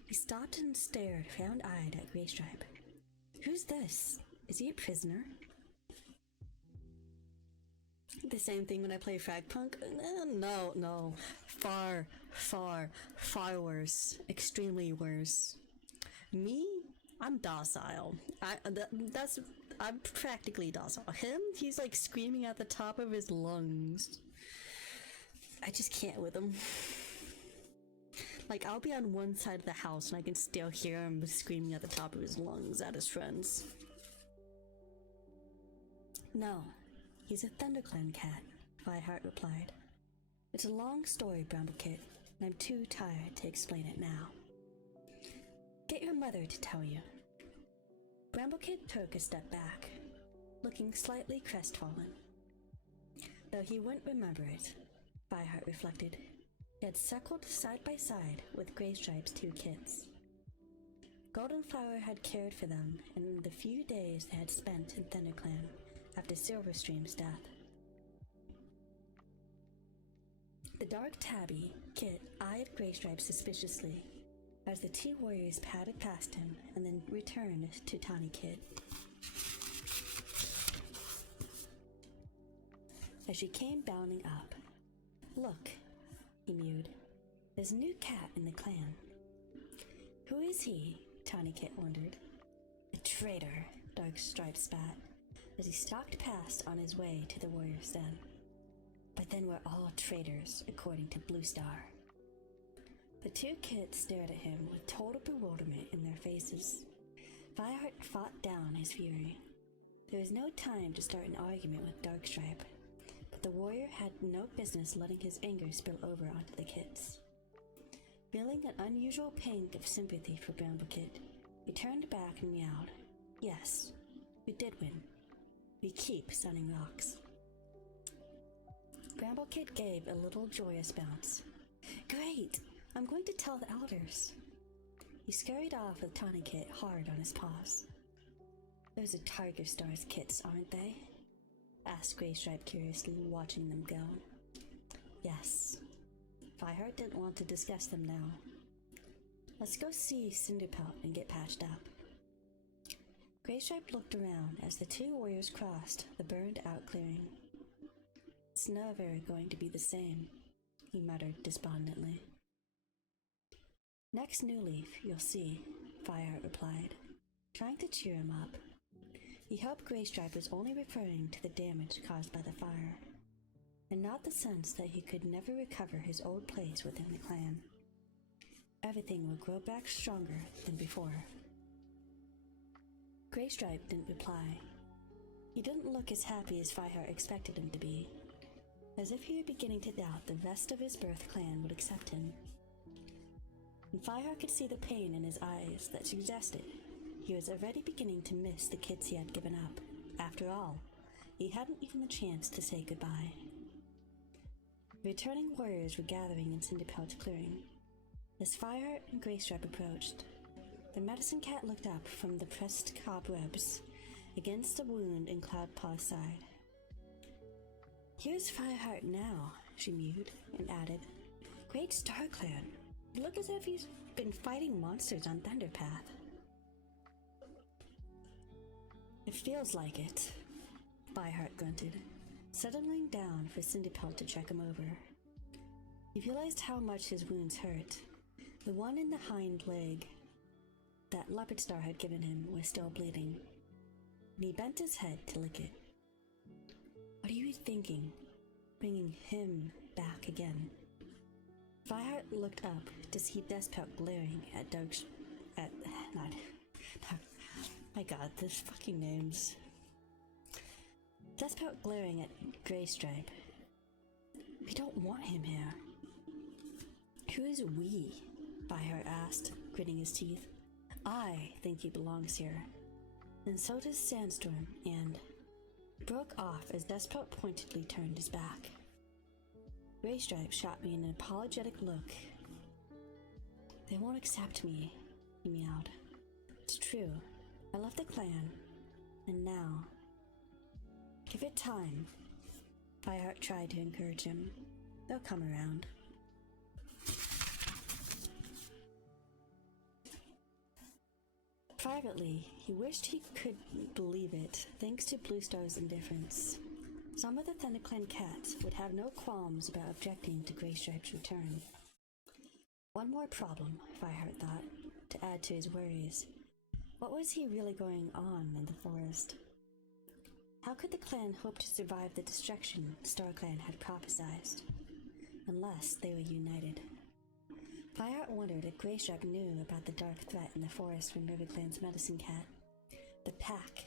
He stopped and stared round-eyed at Graystripe. "Who's this? Is he a prisoner?" The same thing when I play Fragpunk? No. Far worse. Extremely worse. Me? I'm docile. I'm practically docile. Him? He's like screaming at the top of his lungs. I just can't with him. Like, I'll be on one side of the house and I can still hear him screaming at the top of his lungs at his friends. "No, he's a ThunderClan cat," Fireheart replied. "It's a long story, Bramblecit, and I'm too tired to explain it now. Get your mother to tell you." Bramblecit took a step back, looking slightly crestfallen. Though he wouldn't remember it, Fireheart reflected. He had suckled side by side with Graystripe's 2 kids. Goldenflower had cared for them in the few days they had spent in ThunderClan after Silverstream's death. The dark tabby, Kit, eyed Graystripe suspiciously as the 2 warriors padded past him and then returned to Tawny Kid. As she came bounding up, "Look," he mewed. "There's a new cat in the clan." "Who is he?" Tawny Kit wondered. "A traitor," Darkstripe spat, as he stalked past on his way to the warrior's den. "But then we're all traitors, according to Bluestar." The 2 kids stared at him with total bewilderment in their faces. Fireheart fought down his fury. There was no time to start an argument with Darkstripe, but the warrior had no business letting his anger spill over onto the kids. Feeling an unusual pang of sympathy for Bramblecit, he turned back and meowed. "Yes, we did win. We keep stunning rocks." Bramblecit gave a little joyous bounce. "Great! I'm going to tell the elders." He scurried off with Tawny Kit hard on his paws. "Those are Tiger Star's kits, aren't they?" asked Graystripe curiously, watching them go. "Yes." Fireheart didn't want to discuss them now. "Let's go see Cinderpelt and get patched up." Graystripe looked around as the 2 warriors crossed the burned-out clearing. "It's never going to be the same," he muttered despondently. "Next New Leaf, you'll see," Fireheart replied, trying to cheer him up. He hoped Graystripe was only referring to the damage caused by the fire, and not the sense that he could never recover his old place within the clan. Everything would grow back stronger than before. Graystripe didn't reply. He didn't look as happy as Fireheart expected him to be, as if he were beginning to doubt the rest of his birth clan would accept him. And Fireheart could see the pain in his eyes that suggested he was already beginning to miss the kids he had given up. After all, he hadn't even the chance to say goodbye. The returning warriors were gathering in Cinderpelt's clearing. As Fireheart and Graystripe approached, the medicine cat looked up from the pressed cobwebs against the wound in Cloudpaw's side. "Here's Fireheart now," she mewed, and added, "Great Star Clan. You look as if he's been fighting monsters on Thunderpath." "It feels like it," Fireheart grunted, settling down for Cinderpelt to check him over. He realized how much his wounds hurt. The one in the hind leg that Leopardstar had given him was still bleeding, and he bent his head to lick it. "What are you thinking, bringing him back again?" Fireheart looked up to see Deathpelt glaring at my god, this fucking names. Deathpelt glaring at Graystripe. "We don't want him here." "Who is we?" Fireheart asked, gritting his teeth. I think he belongs here. And so does Sandstorm, and... broke off as Despot pointedly turned his back. Graystripe shot me an apologetic look. They won't accept me, he meowed. It's true. I left the clan, and now... Give it time. Fireheart tried to encourage him. They'll come around. Privately, he wished he could believe it, thanks to Bluestar's indifference. Some of the ThunderClan cats would have no qualms about objecting to Graystripe's return. One more problem, Fireheart thought, to add to his worries. What was he really going on in the forest? How could the clan hope to survive the destruction StarClan had prophesized? Unless they were united. Fireheart wondered if Graystripe knew about the dark threat in the forest from RiverClan's medicine cat, the pack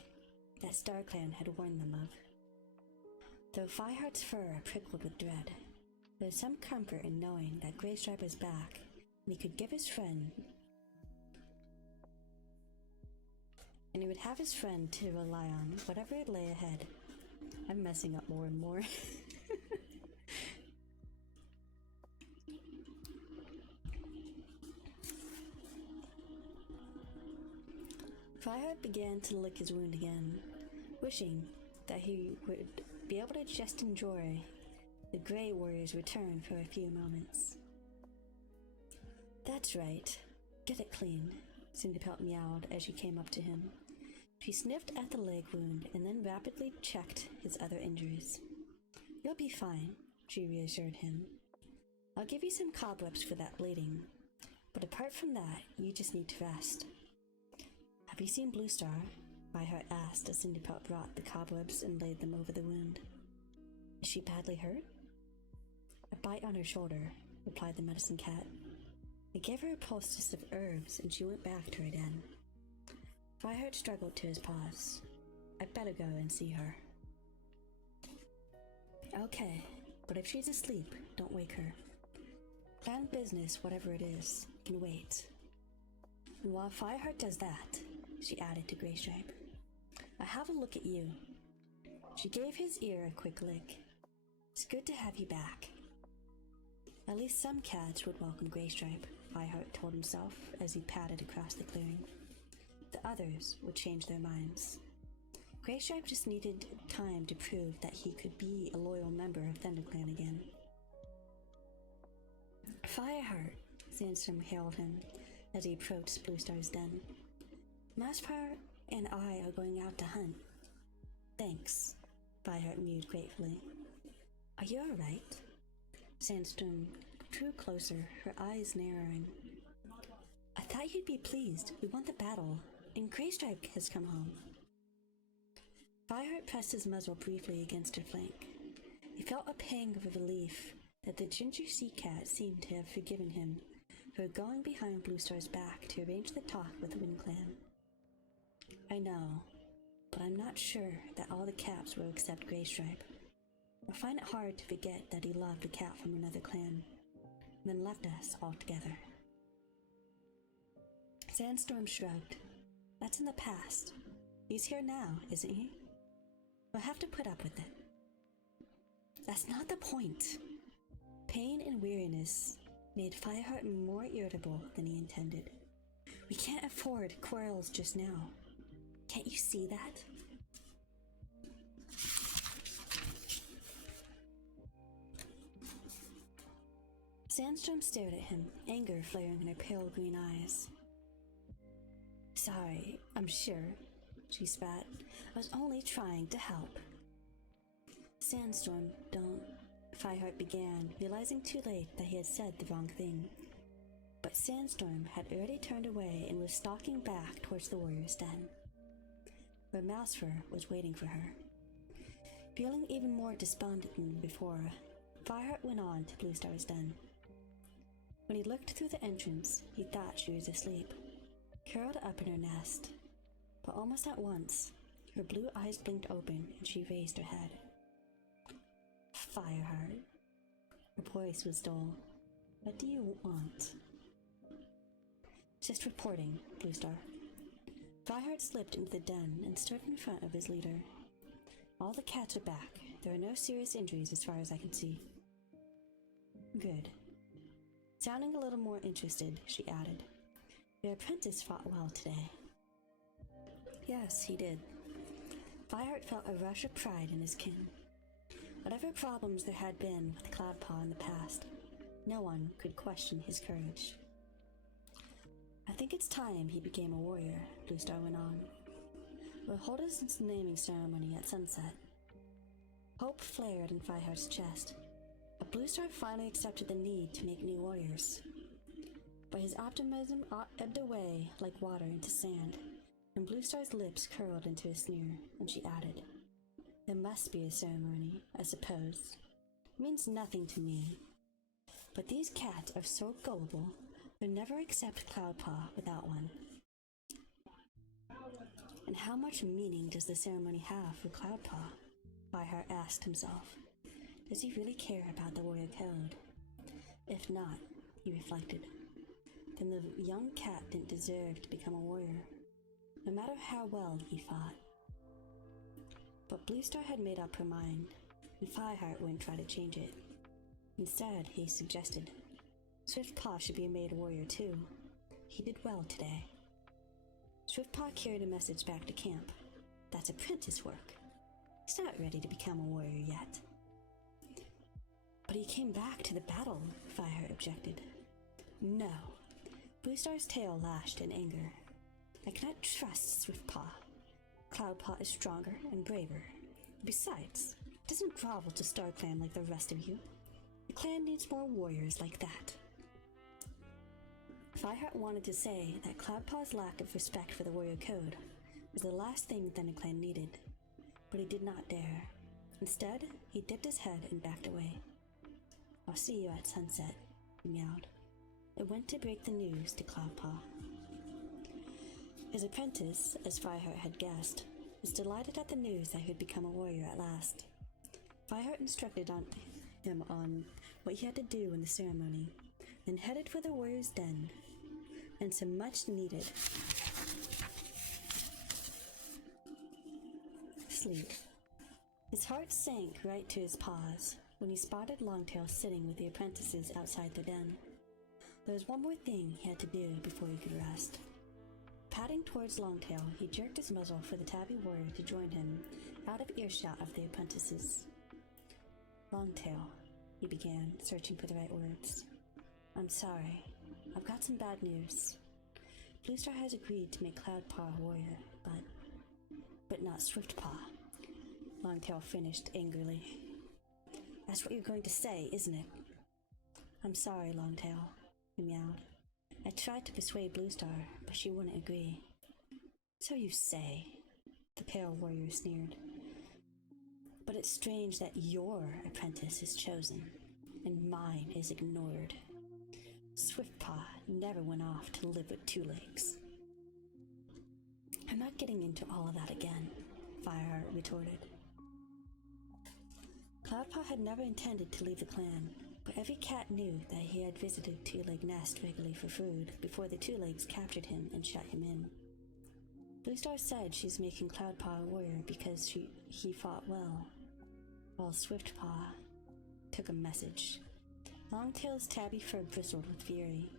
that StarClan had warned them of. Though Fireheart's fur prickled with dread, there was some comfort in knowing that Graystripe was back and he could give his friend, and he would have his friend to rely on, whatever it lay ahead. I'm messing up more and more. Fireheart began to lick his wound again, wishing that he would be able to just enjoy the Grey Warrior's return for a few moments. That's right. Get it clean, Cinderpelt meowed as she came up to him. She sniffed at the leg wound and then rapidly checked his other injuries. You'll be fine, she reassured him. I'll give you some cobwebs for that bleeding, but apart from that, you just need to rest. Have you seen Bluestar? Fireheart asked as Cinderpelt brought the cobwebs and laid them over the wound. Is she badly hurt? A bite on her shoulder, replied the medicine cat. I gave her a poultice of herbs and she went back to her den. Fireheart struggled to his paws. I'd better go and see her. Okay, but if she's asleep, don't wake her. Clan business, whatever it is, can wait. And while Fireheart does that, she added to Graystripe, I have a look at you. She gave his ear a quick lick. It's good to have you back. At least some cats would welcome Graystripe, Fireheart told himself as he padded across the clearing. The others would change their minds. Graystripe just needed time to prove that he could be a loyal member of ThunderClan again. Fireheart, Sandstorm hailed him as he approached Bluestar's den. Maspar and I are going out to hunt. Thanks, Fireheart mewed gratefully. Are you alright? Sandstorm drew closer, her eyes narrowing. I thought you'd be pleased. We won the battle, and Graystripe has come home. Fireheart pressed his muzzle briefly against her flank. He felt a pang of relief that the ginger sea cat seemed to have forgiven him for going behind Bluestar's back to arrange the talk with the Wind Clan. I know, but I'm not sure that all the cats will accept Graystripe. I find it hard to forget that he loved a cat from another clan, and then left us all together. Sandstorm shrugged. That's in the past. He's here now, isn't he? We'll have to put up with it. That's not the point. Pain and weariness made Fireheart more irritable than he intended. We can't afford quarrels just now. Can't you see that? Sandstorm stared at him, anger flaring in her pale green eyes. Sorry, I'm sure, she spat. I was only trying to help. Sandstorm, don't... Fireheart began, realizing too late that he had said the wrong thing. But Sandstorm had already turned away and was stalking back towards the warrior's den, where Mousefur was waiting for her. Feeling even more despondent than before, Fireheart went on to Bluestar's den. When he looked through the entrance, he thought she was asleep, curled up in her nest. But almost at once, her blue eyes blinked open and she raised her head. Fireheart. Her voice was dull. What do you want? Just reporting, Bluestar. Fireheart slipped into the den and stood in front of his leader. All the cats are back. There are no serious injuries as far as I can see. Good. Sounding a little more interested, she added. Your apprentice fought well today. Yes, he did. Fireheart felt a rush of pride in his kin. Whatever problems there had been with Cloudpaw in the past, no one could question his courage. I think it's time he became a warrior, Bluestar went on. We'll hold his naming ceremony at sunset. Hope flared in Fireheart's chest, but Bluestar finally accepted the need to make new warriors. But his optimism ebbed away like water into sand, and Bluestar's lips curled into a sneer, and she added, There must be a ceremony, I suppose. It means nothing to me. But these cats are so gullible, they'll never accept Cloudpaw without one. And how much meaning does the ceremony have for Cloudpaw? Fireheart asked himself. Does he really care about the warrior code? If not, he reflected, then the young cat didn't deserve to become a warrior, no matter how well he fought. But Bluestar had made up her mind, and Fireheart wouldn't try to change it. Instead, he suggested, Swiftpaw should be made a warrior too. He did well today. Swiftpaw carried a message back to camp. That's apprentice work. He's not ready to become a warrior yet. But he came back to the battle, Fireheart objected. No. Bluestar's tail lashed in anger. I cannot trust Swiftpaw. Cloudpaw is stronger and braver. Besides, it doesn't grovel to StarClan like the rest of you. The clan needs more warriors like that. Fireheart wanted to say that Cloudpaw's lack of respect for the warrior code was the last thing ThunderClan needed, but he did not dare. Instead, he dipped his head and backed away. I'll see you at sunset, he meowed. It went to break the news to Cloudpaw. His apprentice, as Fireheart had guessed, was delighted at the news that he had become a warrior at last. Fireheart instructed him on what he had to do in the ceremony, then headed for the warrior's den, and some much-needed sleep. His heart sank right to his paws when he spotted Longtail sitting with the apprentices outside the den. There was one more thing he had to do before he could rest. Padding towards Longtail, he jerked his muzzle for the tabby warrior to join him, out of earshot of the apprentices. Longtail, he began, searching for the right words. I'm sorry. I've got some bad news. Bluestar has agreed to make Cloudpaw a warrior, but not Swiftpaw. Longtail finished angrily. That's what you're going to say, isn't it? I'm sorry, Longtail, he meowed. I tried to persuade Bluestar, but she wouldn't agree. So you say, the pale warrior sneered. But it's strange that your apprentice is chosen, and mine is ignored. Swiftpaw never went off to live with Two Legs. I'm not getting into all of that again, Fireheart retorted. Cloudpaw had never intended to leave the clan, but every cat knew that he had visited Two Leg Nest regularly for food before the Two Legs captured him and shut him in. Bluestar said she's making Cloudpaw a warrior because he fought well, while Swiftpaw took a message. Longtail's tabby fur bristled with fury,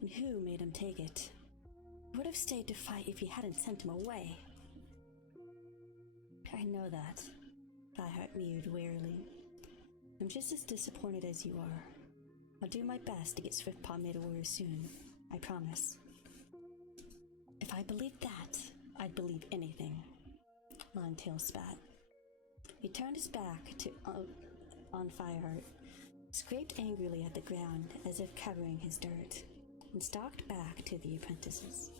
and who made him take it? He would have stayed to fight if he hadn't sent him away. I know that, Fireheart mewed wearily. I'm just as disappointed as you are. I'll do my best to get Swiftpaw made a warrior soon, I promise. If I believed that, I'd believe anything, Longtail spat. He turned his back on Fireheart, scraped angrily at the ground as if covering his dirt, and stalked back to the apprentices.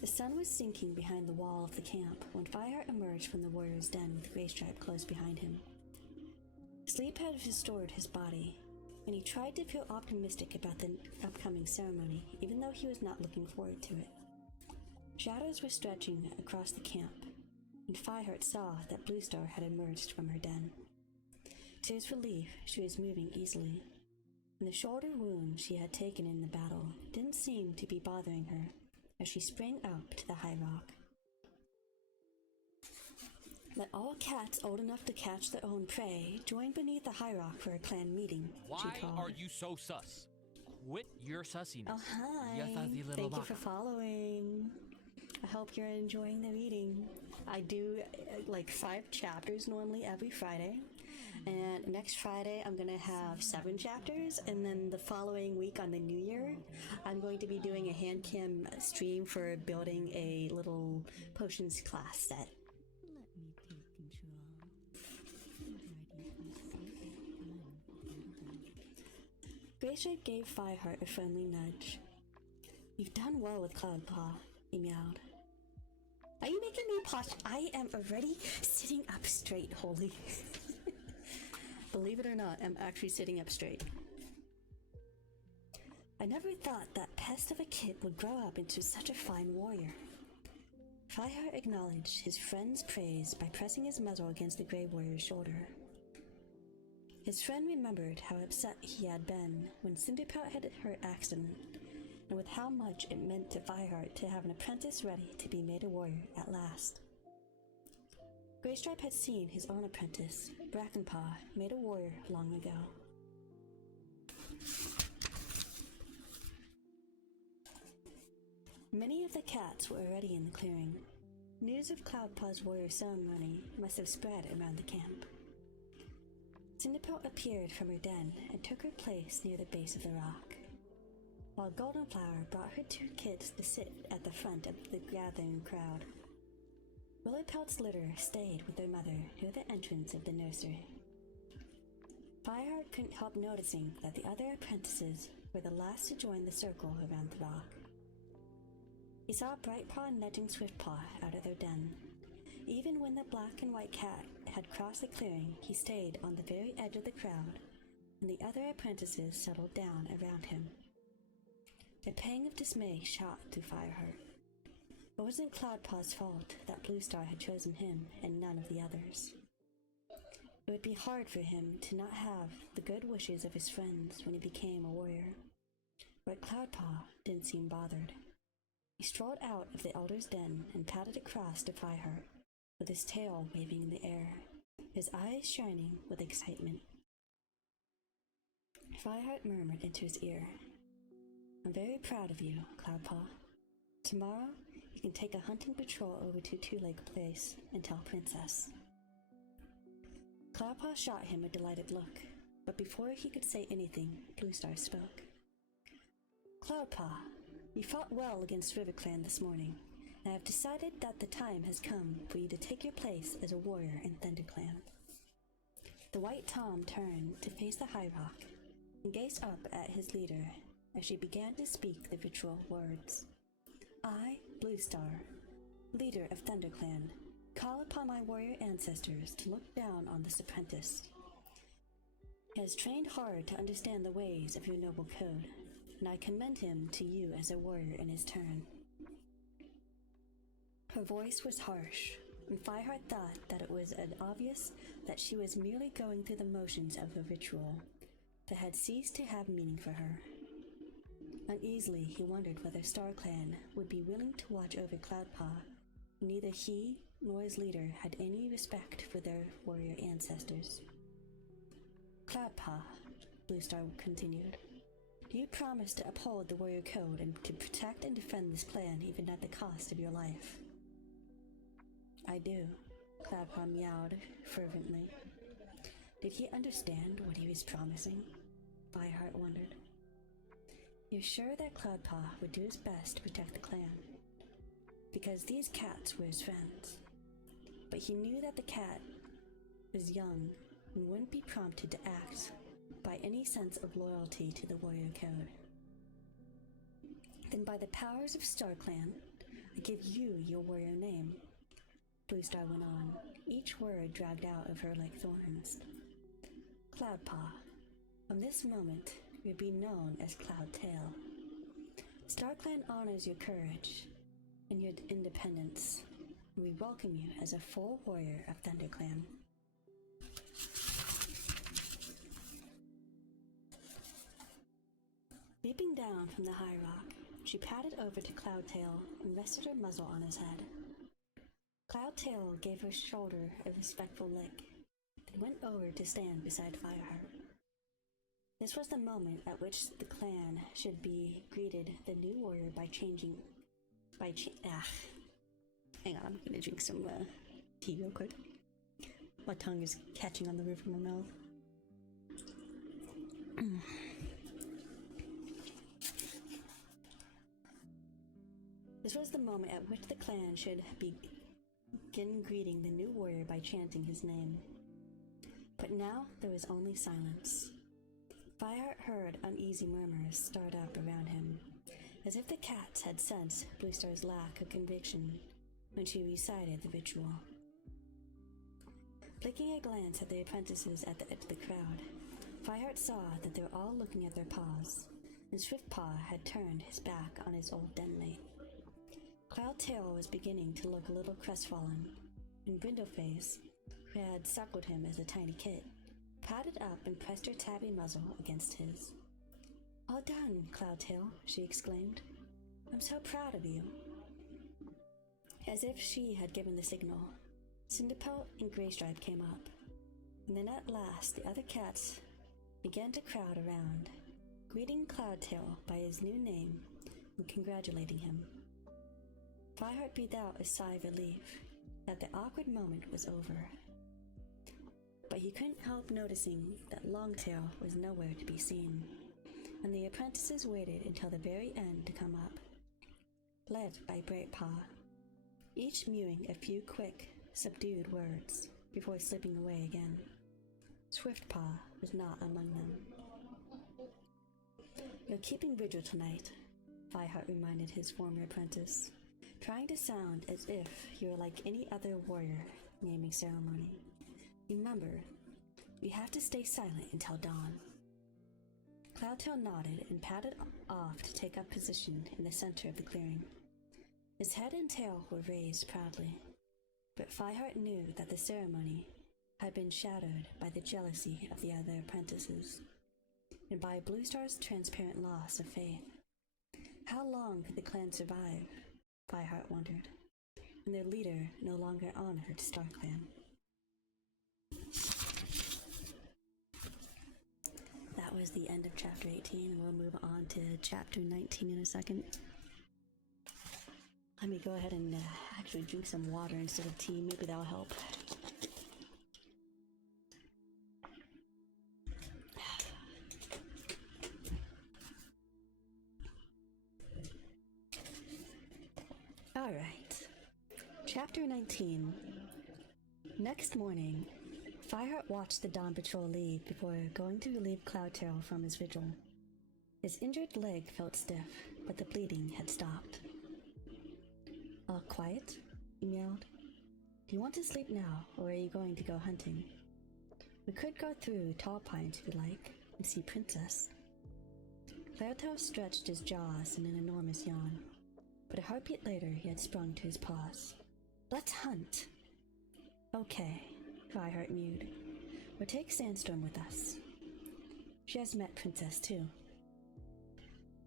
The sun was sinking behind the wall of the camp when Fireheart emerged from the warrior's den with Graystripe close behind him. Sleep had restored his body, and he tried to feel optimistic about the upcoming ceremony, even though he was not looking forward to it. Shadows were stretching across the camp, and Fireheart saw that Bluestar had emerged from her den. To his relief, she was moving easily. and the shoulder wound she had taken in the battle didn't seem to be bothering her as she sprang up to the high rock. Let all cats old enough to catch their own prey join beneath the high rock for a clan meeting. Why are you so sus? Quit your sussiness. Oh, hi. You sussy little Thank you baka. for following. I hope you're enjoying the reading. I do like 5 chapters normally every Friday. And next Friday, I'm going to have 7 chapters. And then the following week on the new year, I'm going to be doing a hand cam stream for building a little potions class set. Let me take control. Greystripe gave Fireheart a friendly nudge. You've done well with Cloudpaw, he meowed. Are you making me posh? I am already sitting up straight, holy. Believe it or not, I'm actually sitting up straight. I never thought that pest of a kid would grow up into such a fine warrior. Fireheart acknowledged his friend's praise by pressing his muzzle against the Grey Warrior's shoulder. His friend remembered how upset he had been when Cinderpelt had her accident, and with how much it meant to Fireheart to have an apprentice ready to be made a warrior at last. Greystripe had seen his own apprentice, Brackenpaw, made a warrior long ago. Many of the cats were already in the clearing. News of Cloudpaw's warrior ceremony must have spread around the camp. Cinderpelt appeared from her den and took her place near the base of the rock, while Goldenflower brought her 2 kids to sit at the front of the gathering crowd. Willowpelt's litter stayed with their mother near the entrance of the nursery. Fireheart couldn't help noticing that the other apprentices were the last to join the circle around the rock. He saw Brightpaw nudging Swiftpaw out of their den. Even when the black and white cat had crossed the clearing, he stayed on the very edge of the crowd, and the other apprentices settled down around him. A pang of dismay shot through Fireheart. It wasn't Cloudpaw's fault that Bluestar had chosen him and none of the others. It would be hard for him to not have the good wishes of his friends when he became a warrior. But Cloudpaw didn't seem bothered. He strolled out of the Elder's den and padded across to Fireheart, with his tail waving in the air, his eyes shining with excitement. Fireheart murmured into his ear, I'm very proud of you, Cloudpaw. Tomorrow, you can take a hunting patrol over to Two Lake Place and tell Princess. Cloudpaw shot him a delighted look, but before he could say anything, Bluestar spoke. Cloudpaw, you fought well against RiverClan this morning, and I have decided that the time has come for you to take your place as a warrior in ThunderClan. The White Tom turned to face the High Rock and gazed up at his leader as she began to speak the ritual words. I, Bluestar, leader of ThunderClan, call upon my warrior ancestors to look down on this apprentice. He has trained hard to understand the ways of your noble code, and I commend him to you as a warrior in his turn. Her voice was harsh, and Fireheart thought that it was obvious that she was merely going through the motions of a ritual that had ceased to have meaning for her. Uneasily, he wondered whether StarClan would be willing to watch over Cloudpaw. Neither he nor his leader had any respect for their warrior ancestors. Cloudpaw, Bluestar continued, do you promise to uphold the warrior code and to protect and defend this clan even at the cost of your life? I do, Cloudpaw meowed fervently. Did he understand what he was promising? Fireheart wondered. He was sure that Cloudpaw would do his best to protect the clan, because these cats were his friends. But he knew that the cat was young and wouldn't be prompted to act by any sense of loyalty to the warrior code. Then by the powers of StarClan, I give you your warrior name, Bluestar went on, each word dragged out of her like thorns. Cloudpaw, from this moment, you'll be known as Cloudtail. StarClan honors your courage and your independence, and we welcome you as a full warrior of Leaping down from the high rock, she padded over to Cloudtail and rested her muzzle on his head. Cloudtail gave her shoulder a respectful lick, then went over to stand beside Fireheart. This was the moment at which the clan should be greeted the new warrior by hang on, I'm gonna drink some tea real quick. My tongue is catching on the roof of my mouth. This was the moment at which the clan should begin greeting the new warrior by chanting his name. But now there was only silence. Fireheart heard uneasy murmurs start up around him, as if the cats had sensed Bluestar's lack of conviction when she recited the ritual. Flicking a glance at the apprentices at the edge of the crowd, Fireheart saw that they were all looking at their paws, and Swiftpaw had turned his back on his old den mate. Cloudtail was beginning to look a little crestfallen, and Brindleface, who had suckled him as a tiny kid, padded up and pressed her tabby muzzle against his. "Well done, Cloudtail," she exclaimed. "I'm so proud of you." As if she had given the signal, Cinderpelt and Greystripe came up, and then at last the other cats began to crowd around, greeting Cloudtail by his new name and congratulating him. Fireheart breathed out a sigh of relief that the awkward moment was over. But he couldn't help noticing that Longtail was nowhere to be seen, and the apprentices waited until the very end to come up, led by Brightpaw, each mewing a few quick, subdued words before slipping away again. Swiftpaw was not among them. "You're keeping vigil tonight," Fireheart reminded his former apprentice, trying to sound as if you were like any other warrior naming ceremony. "Remember, we have to stay silent until dawn." Cloudtail nodded and padded off to take up position in the center of the clearing. His head and tail were raised proudly, but Fireheart knew that the ceremony had been shadowed by the jealousy of the other apprentices, and by Bluestar's transparent loss of faith. How long could the clan survive, Fireheart wondered, and their leader no longer honored StarClan? That was the end of chapter 18, and we'll move on to chapter 19 in a second. Let me go ahead and actually drink some water instead of tea. Maybe that'll help. Alright. Chapter 19. Next morning, Fireheart watched the dawn patrol leave before going to relieve Cloudtail from his vigil. His injured leg felt stiff, but the bleeding had stopped. "All quiet?" he meowed. "Do you want to sleep now, or are you going to go hunting? We could go through Tall Pines if you like, and see Princess." Cloudtail stretched his jaws in an enormous yawn, but a heartbeat later he had sprung to his paws. "Let's hunt!" "Okay," Fireheart mewed. "We'll take Sandstorm with us. She has met Princess too."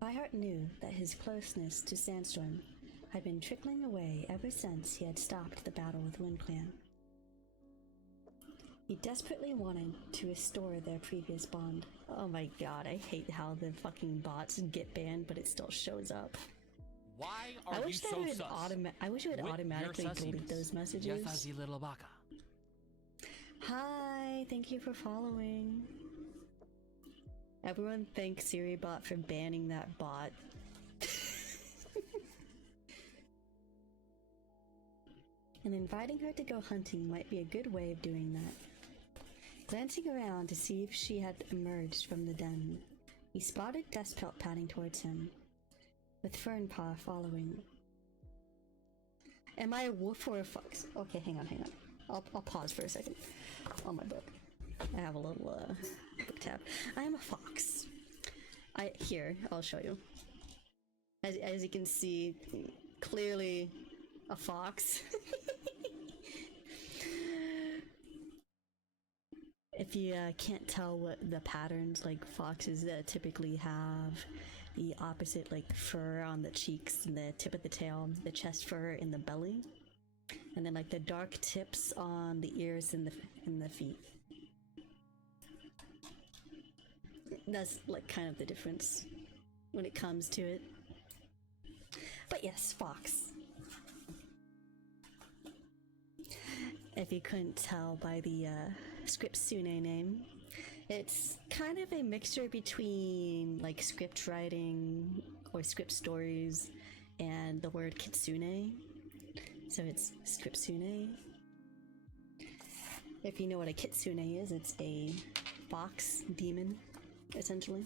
Fireheart knew that his closeness to Sandstorm had been trickling away ever since he had stopped the battle with WindClan. He desperately wanted to restore their previous bond. Oh my god, I hate how the fucking bots get banned, but it still shows up. Why are you so sus? I wish it would With automatically your delete sussiness. those messages. Yes, fuzzy little baka. Hi, thank you for following. Everyone thanks SiriBot for banning that bot. And inviting her to go hunting might be a good way of doing that. Glancing around to see if she had emerged from the den, he spotted Dustpelt padding towards him, with Fernpaw following. Am I a wolf or a fox? Okay, hang on. I'll pause for a second on my book. I have a little book tab. I am a fox. I'll show you. As you can see, clearly a fox. If you can't tell what the patterns like foxes typically have, the opposite, like fur on the cheeks and the tip of the tail, the chest fur in the belly, and then like the dark tips on the ears and the feet. That's like kind of the difference when it comes to it. But yes, fox. If you couldn't tell by the Scriptsune name, it's kind of a mixture between like script writing or script stories and the word kitsune. So it's Scriptsune. If you know what a kitsune is, it's a fox demon, essentially.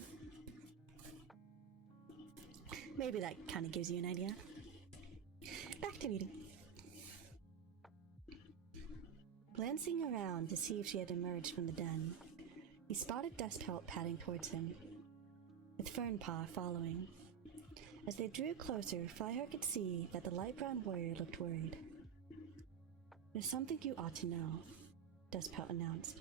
Maybe that kind of gives you an idea. Back to reading. Glancing around to see if she had emerged from the den, he spotted Dustpelt padding towards him, with Fernpaw following. As they drew closer, Fireheart could see that the light brown warrior looked worried. "There's something you ought to know," Dustpelt announced.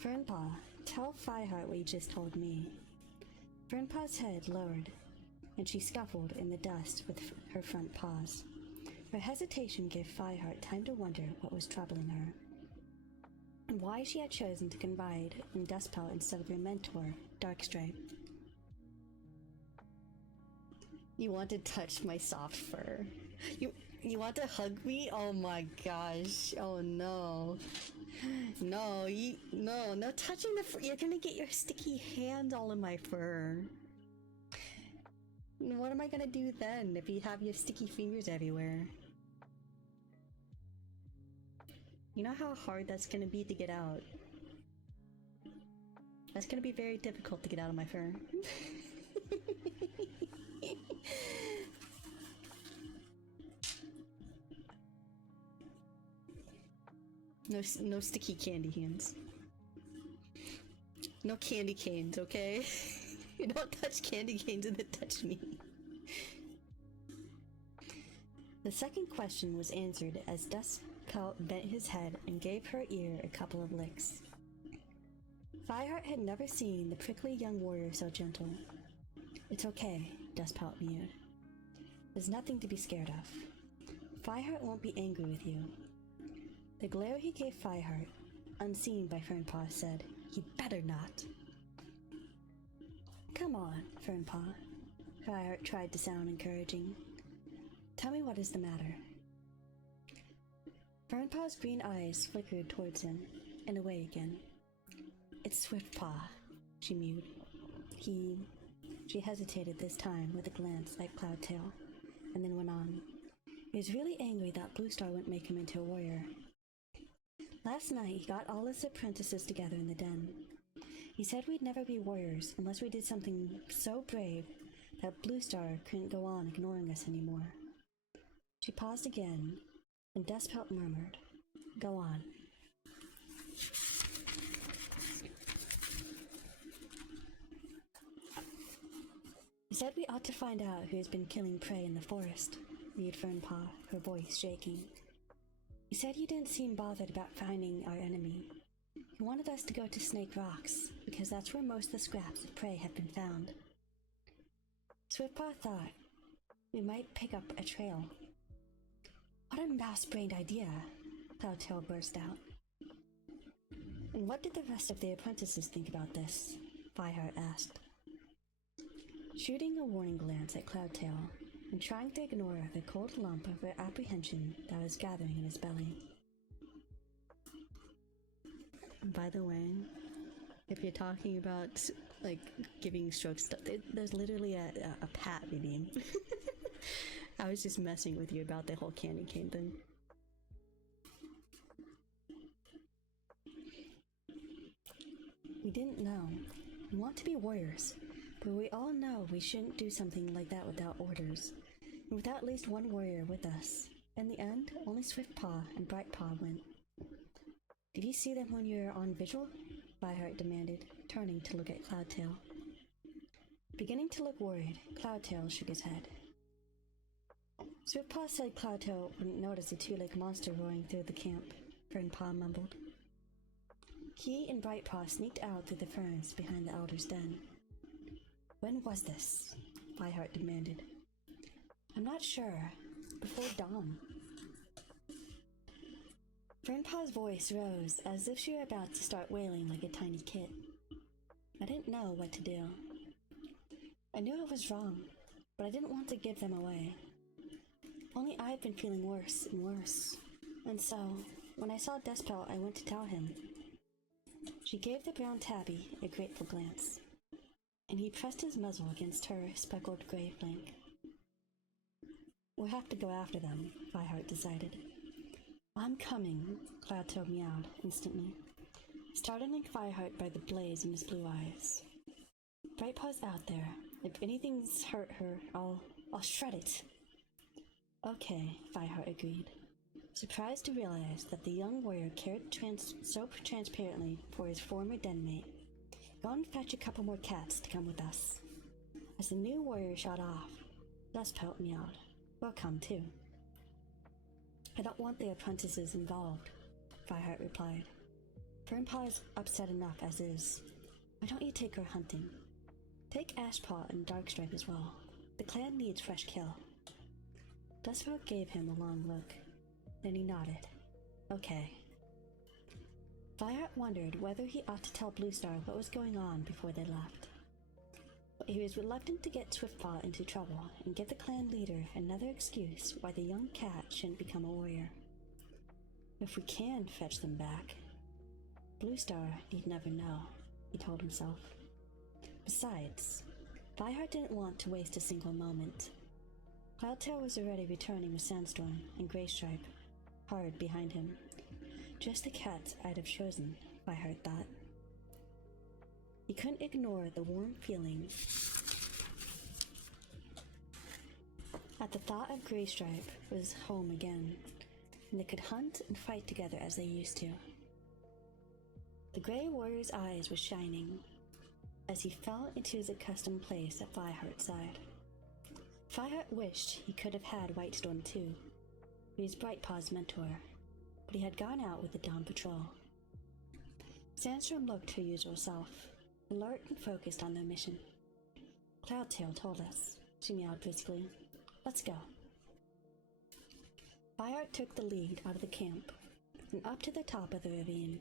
"Fernpaw, tell Fireheart what you just told me." Fernpaw's head lowered, and she scuffled in the dust with her front paws. Her hesitation gave Fireheart time to wonder what was troubling her, and why she had chosen to confide in Dustpelt instead of her mentor, Darkstripe. "You want to touch my soft fur? You want to hug me? Oh my gosh! Oh no! No, no touching the fur! You're gonna get your sticky hand all in my fur. What am I gonna do then if you have your sticky fingers everywhere? You know how hard that's gonna be to get out. That's gonna be very difficult to get out of my fur." No sticky candy hands. No candy canes, okay? You don't touch candy canes and then touch me. The second question was answered as Dustpelt bent his head and gave her ear a couple of licks. Fireheart had never seen the prickly young warrior so gentle. "It's okay," Dustpelt mewed. "There's nothing to be scared of. Fireheart won't be angry with you." The glare he gave Fireheart, unseen by Fernpaw, said, "He better not." "Come on, Fernpaw." Fireheart tried to sound encouraging. "Tell me what is the matter." Fernpaw's green eyes flickered towards him, and away again. "It's Swiftpaw," she mewed. She hesitated this time with a glance at Cloudtail, and then went on. "He was really angry that Bluestar wouldn't make him into a warrior. Last night he got all his apprentices together in the den. He said we'd never be warriors unless we did something so brave that Bluestar couldn't go on ignoring us anymore." She paused again, and Dustpelt murmured, "Go on." "He said we ought to find out who has been killing prey in the forest," mewed Fernpaw, her voice shaking. "He said you didn't seem bothered about finding our enemy. He wanted us to go to Snake Rocks, because that's where most of the scraps of prey have been found." Swiftpaw thought we might pick up a trail. "What a mouse-brained idea!" Cloudtail burst out. "And what did the rest of the apprentices think about this?" Fireheart asked, shooting a warning glance at Cloudtail and trying to ignore the cold lump of apprehension that was gathering in his belly. By the way, if you're talking about like giving strokes stuff, there's literally a pat meme. I was just messing with you about the whole candy cane thing. "We didn't know. We want to be warriors, but we all know we shouldn't do something like that without orders, and without at least one warrior with us. In the end, only Swiftpaw and Brightpaw went." "Did you see them when you were on vigil?" Fireheart demanded, turning to look at Cloudtail. Beginning to look worried, Cloudtail shook his head. "Swiftpaw said Cloudtail wouldn't notice a two-legged monster roaring through the camp," Fernpaw mumbled. He and Brightpaw sneaked out through the ferns behind the Elder's den. When was this? Fireheart demanded. I'm not sure. Before dawn. Fernpaw's voice rose as if she were about to start wailing like a tiny kid. I didn't know what to do. I knew I was wrong, but I didn't want to give them away. Only I've been feeling worse and worse. And so, when I saw Despel, I went to tell him. She gave the brown tabby a grateful glance, and he pressed his muzzle against her speckled gray flank. We'll have to go after them, Fireheart decided. I'm coming, Cloudtail meowed instantly, startling Fireheart by the blaze in his blue eyes. Brightpaw's out there. If anything's hurt her, I'll shred it. Okay, Fireheart agreed, surprised to realize that the young warrior cared so transparently for his former denmate. Go and fetch a couple more cats to come with us. As the new warrior shot off, Dustpelt meowed. We'll come too. I don't want the apprentices involved, Fireheart replied. Fernpaw is upset enough as is. Why don't you take her hunting? Take Ashpaw and Darkstripe as well. The clan needs fresh kill. Dustpelt gave him a long look. Then he nodded. Okay. Fireheart wondered whether he ought to tell Bluestar what was going on before they left. But he was reluctant to get Swiftpaw into trouble and give the clan leader another excuse why the young cat shouldn't become a warrior. If we can fetch them back, Bluestar need never know, he told himself. Besides, Fireheart didn't want to waste a single moment. Cloudtail was already returning with Sandstorm and Graystripe, hard behind him. Just the cats I'd have chosen, Fireheart thought. He couldn't ignore the warm feeling at the thought of Graystripe was home again, and they could hunt and fight together as they used to. The Grey Warrior's eyes were shining as he fell into his accustomed place at Fireheart's side. Fireheart wished he could have had Whitestorm too. He was Brightpaw's mentor, but he had gone out with the Dawn Patrol. Sandstorm looked her usual self, alert and focused on their mission. Cloudtail told us, she meowed briskly. Let's go. Fireheart took the lead out of the camp and up to the top of the ravine.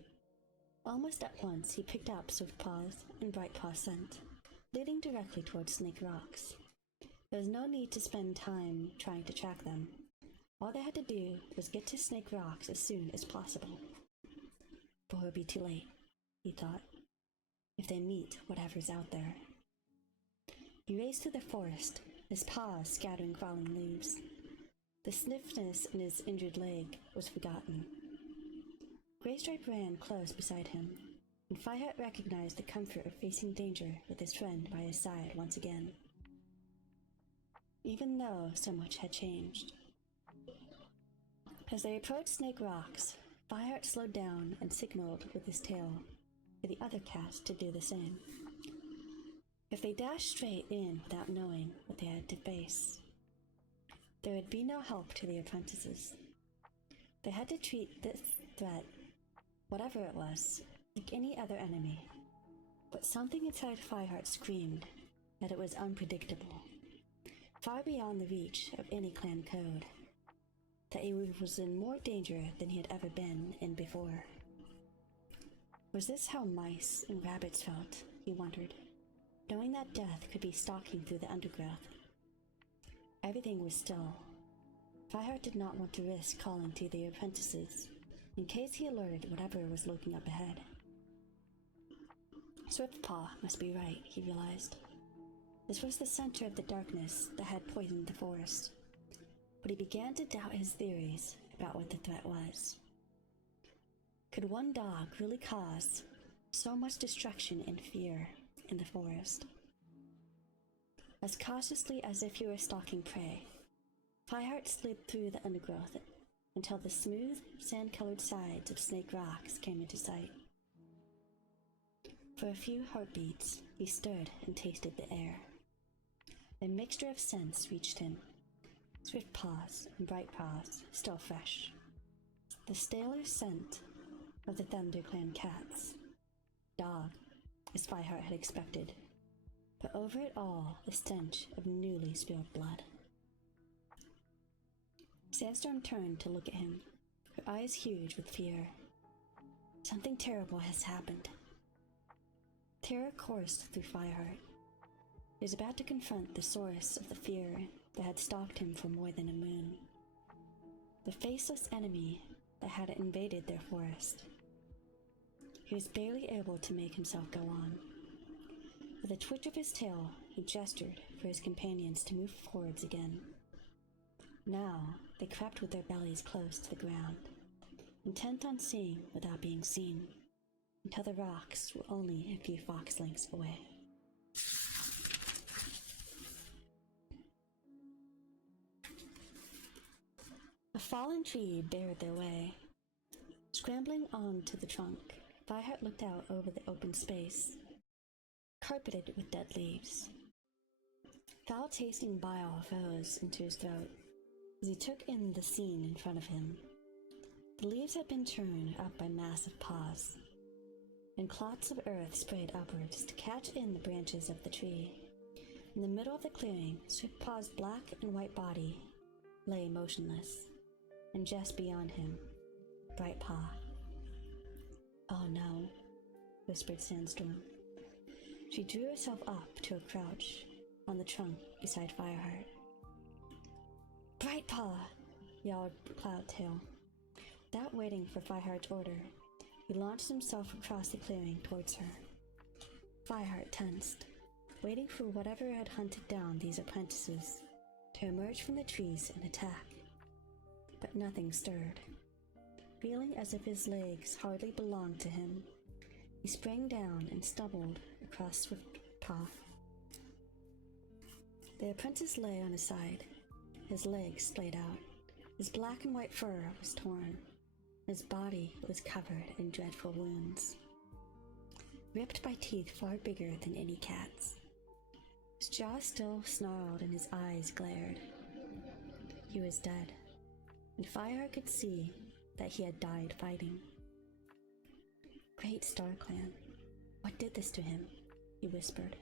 Almost at once he picked up Swiftpaw's and Brightpaw's scent, leading directly towards Snake Rocks. There was no need to spend time trying to track them. All they had to do was get to Snake Rocks as soon as possible. But it would be too late, he thought, if they meet whatever's out there. He raced through the forest, his paws scattering falling leaves. The stiffness in his injured leg was forgotten. Graystripe ran close beside him, and Fireheart recognized the comfort of facing danger with his friend by his side once again. Even though so much had changed. As they approached Snake Rocks, Fireheart slowed down and signaled with his tail for the other cats to do the same. If they dashed straight in without knowing what they had to face, there would be no help to the apprentices. They had to treat this threat, whatever it was, like any other enemy. But something inside Fireheart screamed that it was unpredictable, far beyond the reach of any clan code, that he was in more danger than he had ever been in before. Was this how mice and rabbits felt, he wondered, knowing that death could be stalking through the undergrowth? Everything was still. Fireheart did not want to risk calling to the apprentices, in case he alerted whatever was lurking up ahead. Swiftpaw must be right, he realized. This was the center of the darkness that had poisoned the forest. But he began to doubt his theories about what the threat was. Could one dog really cause so much destruction and fear in the forest? As cautiously as if he were stalking prey, Fireheart slid through the undergrowth until the smooth, sand-colored sides of Snake Rocks came into sight. For a few heartbeats, he stood and tasted the air. A mixture of scents reached him, Swiftpaw's and Brightpaw's still fresh. The staler scent of the ThunderClan cats, dog, as Fireheart had expected, but over it all the stench of newly spilled blood. Sandstorm turned to look at him, her eyes huge with fear. Something terrible has happened. Terror coursed through Fireheart. He was about to confront the source of the fear that had stalked him for more than a moon. The faceless enemy that had invaded their forest. He was barely able to make himself go on. With a twitch of his tail, he gestured for his companions to move forwards again. Now, they crept with their bellies close to the ground, intent on seeing without being seen, until the rocks were only a few fox lengths away. A fallen tree barred their way. Scrambling onto the trunk, Fireheart looked out over the open space, carpeted with dead leaves. Foul-tasting bile rose into his throat as he took in the scene in front of him. The leaves had been turned up by massive paws, and clots of earth sprayed upwards to catch in the branches of the tree. In the middle of the clearing, Swiftpaw's black and white body lay motionless, and just beyond him, Brightpaw. "Oh no," whispered Sandstorm. She drew herself up to a crouch on the trunk beside Fireheart. "Brightpaw!" yelled Cloudtail. Without waiting for Fireheart's order, he launched himself across the clearing towards her. Fireheart tensed, waiting for whatever had hunted down these apprentices to emerge from the trees and attack. But nothing stirred. Feeling as if his legs hardly belonged to him, he sprang down and stumbled across Swiftpaw. The apprentice lay on his side, his legs splayed out. His black and white fur was torn. His body was covered in dreadful wounds, ripped by teeth far bigger than any cat's. His jaw still snarled and his eyes glared. He was dead, and Fireheart could see that he had died fighting. "Great Star Clan, what did this to him?" he whispered.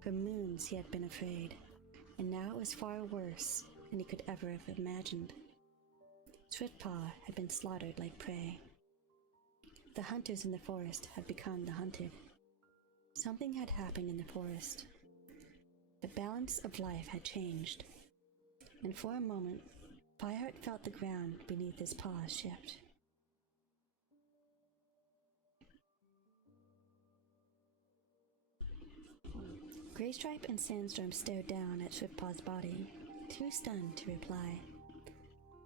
For moons he had been afraid, and now it was far worse than he could ever have imagined. Swiftpaw had been slaughtered like prey. The hunters in the forest had become the hunted. Something had happened in the forest. The balance of life had changed, and for a moment, Fireheart felt the ground beneath his paws shift. Graystripe and Sandstorm stared down at Swiftpaw's body, too stunned to reply.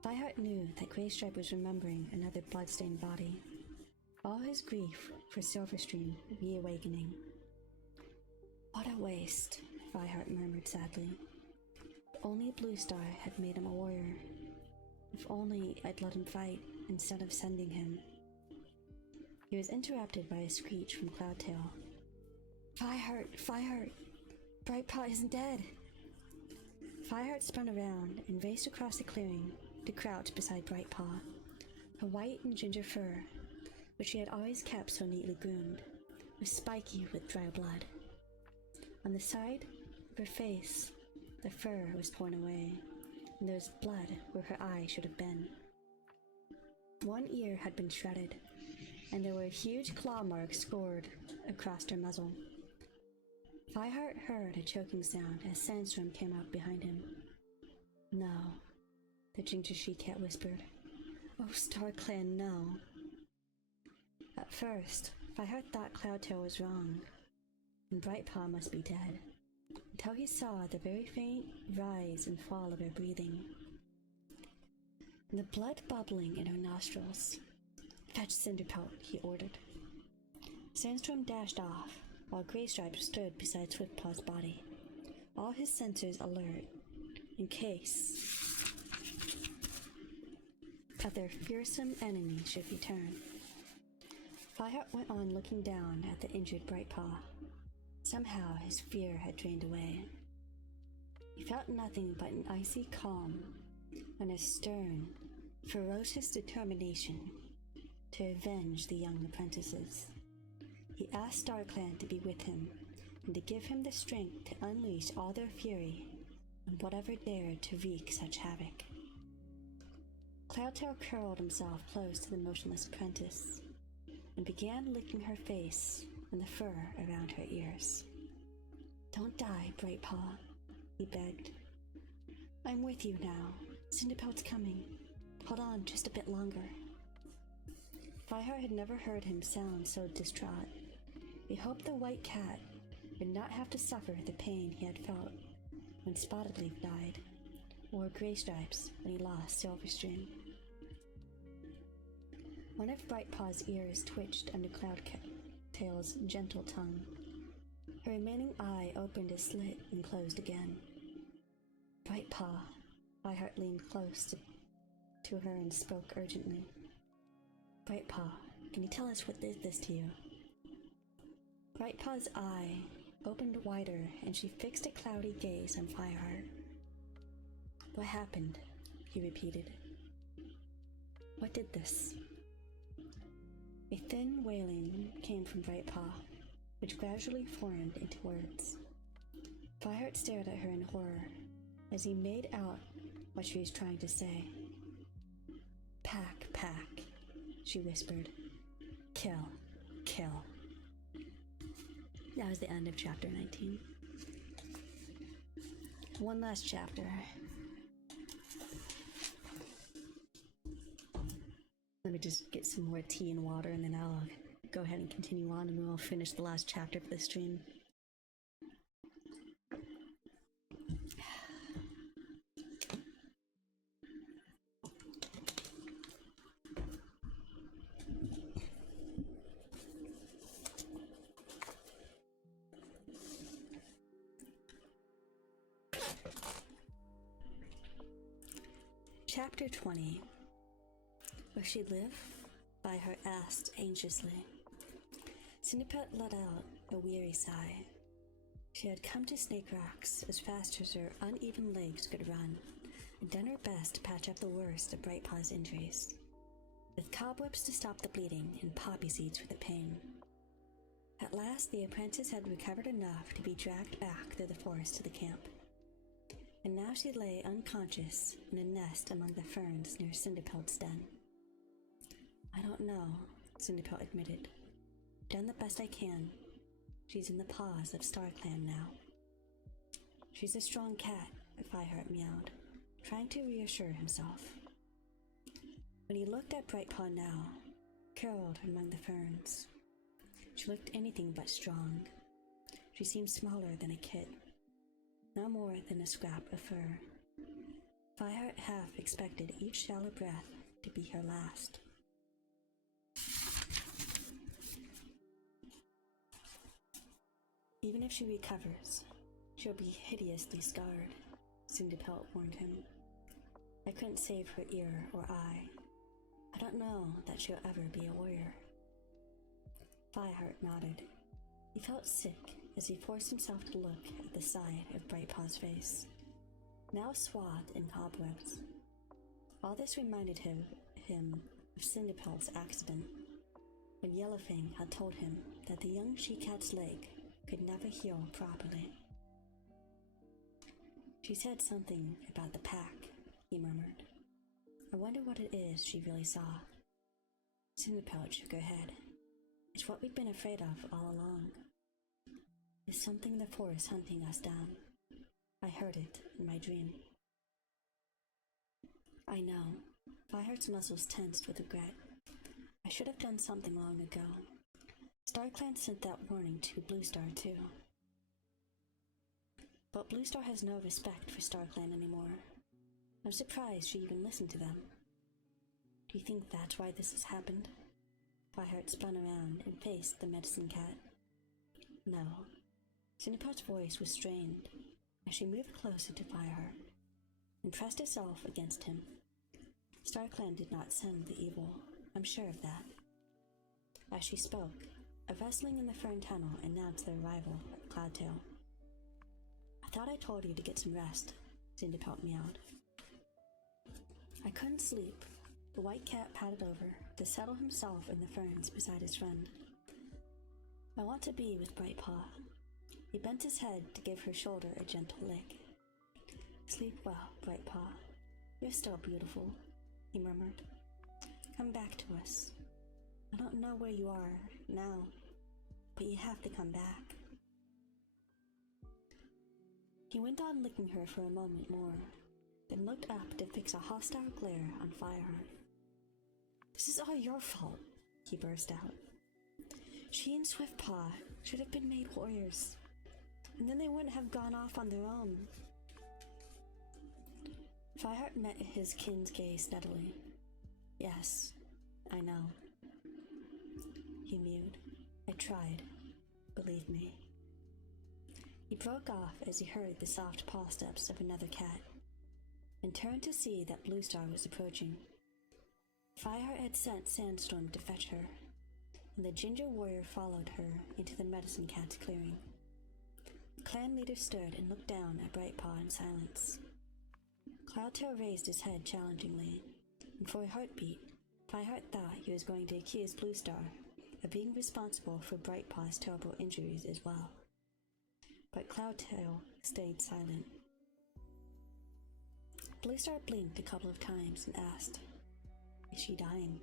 Fireheart knew that Graystripe was remembering another bloodstained body, all his grief for Silverstream reawakening. "What a waste," Fireheart murmured sadly. "If only Bluestar had made him a warrior. If only I'd let him fight instead of sending him." He was interrupted by a screech from Cloudtail. "Fireheart! Fireheart! Brightpaw isn't dead!" Fireheart spun around and raced across the clearing to crouch beside Brightpaw. Her white and ginger fur, which she had always kept so neatly groomed, was spiky with dry blood. On the side of her face, the fur was torn away, and there was blood where her eye should have been. One ear had been shredded, and there were huge claw marks scored across her muzzle. Fireheart heard a choking sound as Sandstorm came up behind him. "No," the ginger she-cat whispered. "Oh, Star Clan, no." At first, Fireheart thought Cloudtail was wrong, and Brightpaw must be dead, until he saw the very faint rise and fall of her breathing, and the blood bubbling in her nostrils. "Fetch Cinderpelt," he ordered. Sandstorm dashed off, while Graystripe stood beside Swiftpaw's body, all his sensors alert, in case that their fearsome enemy should return. Fireheart went on looking down at the injured Brightpaw. Somehow his fear had drained away. He felt nothing but an icy calm and a stern, ferocious determination to avenge the young apprentices. He asked StarClan to be with him and to give him the strength to unleash all their fury on whatever dared to wreak such havoc. Cloudtail curled himself close to the motionless apprentice and began licking her face and the fur around her ears. "Don't die, Brightpaw," he begged. "I'm with you now. Cinderpelt's coming. Hold on just a bit longer." Fireheart had never heard him sound so distraught. He hoped the white cat would not have to suffer the pain he had felt when Spotted died, or Graystripes when he lost Silverstream. One of Brightpaw's ears twitched under Cloudtail's gentle tongue. Her remaining eye opened a slit and closed again. "Brightpaw," Fireheart leaned close to her and spoke urgently. "Brightpaw, can you tell us what did this to you?" Brightpaw's eye opened wider and she fixed a cloudy gaze on Fireheart. "What happened?" he repeated. "What did this?" A thin wailing came from Brightpaw, which gradually formed into words. Fireheart stared at her in horror as he made out what she was trying to say. "Pack, pack," she whispered. "Kill, kill." That was the end of chapter 19. One last chapter. Let me just get some more tea and water and then I'll go ahead and continue on and we'll finish the last chapter for the stream. Chapter 20. Will she live? Fireheart asked anxiously. Cinderpelt let out a weary sigh. She had come to Snake Rocks as fast as her uneven legs could run, and done her best to patch up the worst of Brightpaw's injuries, with cobwebs to stop the bleeding and poppy seeds for the pain. At last the apprentice had recovered enough to be dragged back through the forest to the camp, and now she lay unconscious in a nest among the ferns near Cinderpelt's den. "I don't know," Cinderpelt admitted. "Done the best I can. She's in the paws of StarClan now." "She's a strong cat," Fireheart meowed, trying to reassure himself. When he looked at Brightpaw now, curled among the ferns, she looked anything but strong. She seemed smaller than a kit, no more than a scrap of fur. Fireheart half expected each shallow breath to be her last. "Even if she recovers, she'll be hideously scarred," Cinderpelt warned him. "I couldn't save her ear or eye. I don't know that she'll ever be a warrior." Fireheart nodded. He felt sick as he forced himself to look at the side of Brightpaw's face, now swathed in cobwebs. All this reminded him of Cinderpelt's accident, when Yellowfang had told him that the young she-cat's leg could never heal properly. "She said something about the pack," he murmured. "I wonder what it is she really saw." Cinderpelt shook her head. "It's what we've been afraid of all along. There's something in the forest hunting us down. I heard it in my dream." "I know." Fireheart's muscles tensed with regret. "I should have done something long ago. StarClan sent that warning to Bluestar too. But Bluestar has no respect for StarClan anymore. I'm surprised she even listened to them." "Do you think that's why this has happened?" Fireheart spun around and faced the medicine cat. "No." Cinderpelt's voice was strained as she moved closer to Fireheart and pressed herself against him. "StarClan did not send the evil, I'm sure of that." As she spoke, a rustling in the fern tunnel announced the arrival of Cloudtail. "I thought I told you to get some rest," Cinderpelt meowed. "I couldn't sleep." The white cat padded over to settle himself in the ferns beside his friend. I want to be with Brightpaw. He bent his head to give her shoulder a gentle lick. Sleep well, Brightpaw. You're still beautiful, he murmured. Come back to us. I don't know where you are now, but you have to come back. He went on licking her for a moment more, then looked up to fix a hostile glare on Fireheart. This is all your fault, he burst out. She and Swiftpaw should have been made warriors, and then they wouldn't have gone off on their own. Fireheart met his kin's gaze steadily. Yes, I know. He mewed. I tried. Believe me. He broke off as he heard the soft paw steps of another cat, and turned to see that Bluestar was approaching. Fireheart had sent Sandstorm to fetch her, and the ginger warrior followed her into the medicine cat's clearing. The clan leader stood and looked down at Brightpaw in silence. Cloudtail raised his head challengingly, and for a heartbeat, Fireheart thought he was going to accuse Bluestar of being responsible for Brightpaw's terrible injuries as well. But Cloudtail stayed silent. Bluestar blinked a couple of times and asked, Is she dying?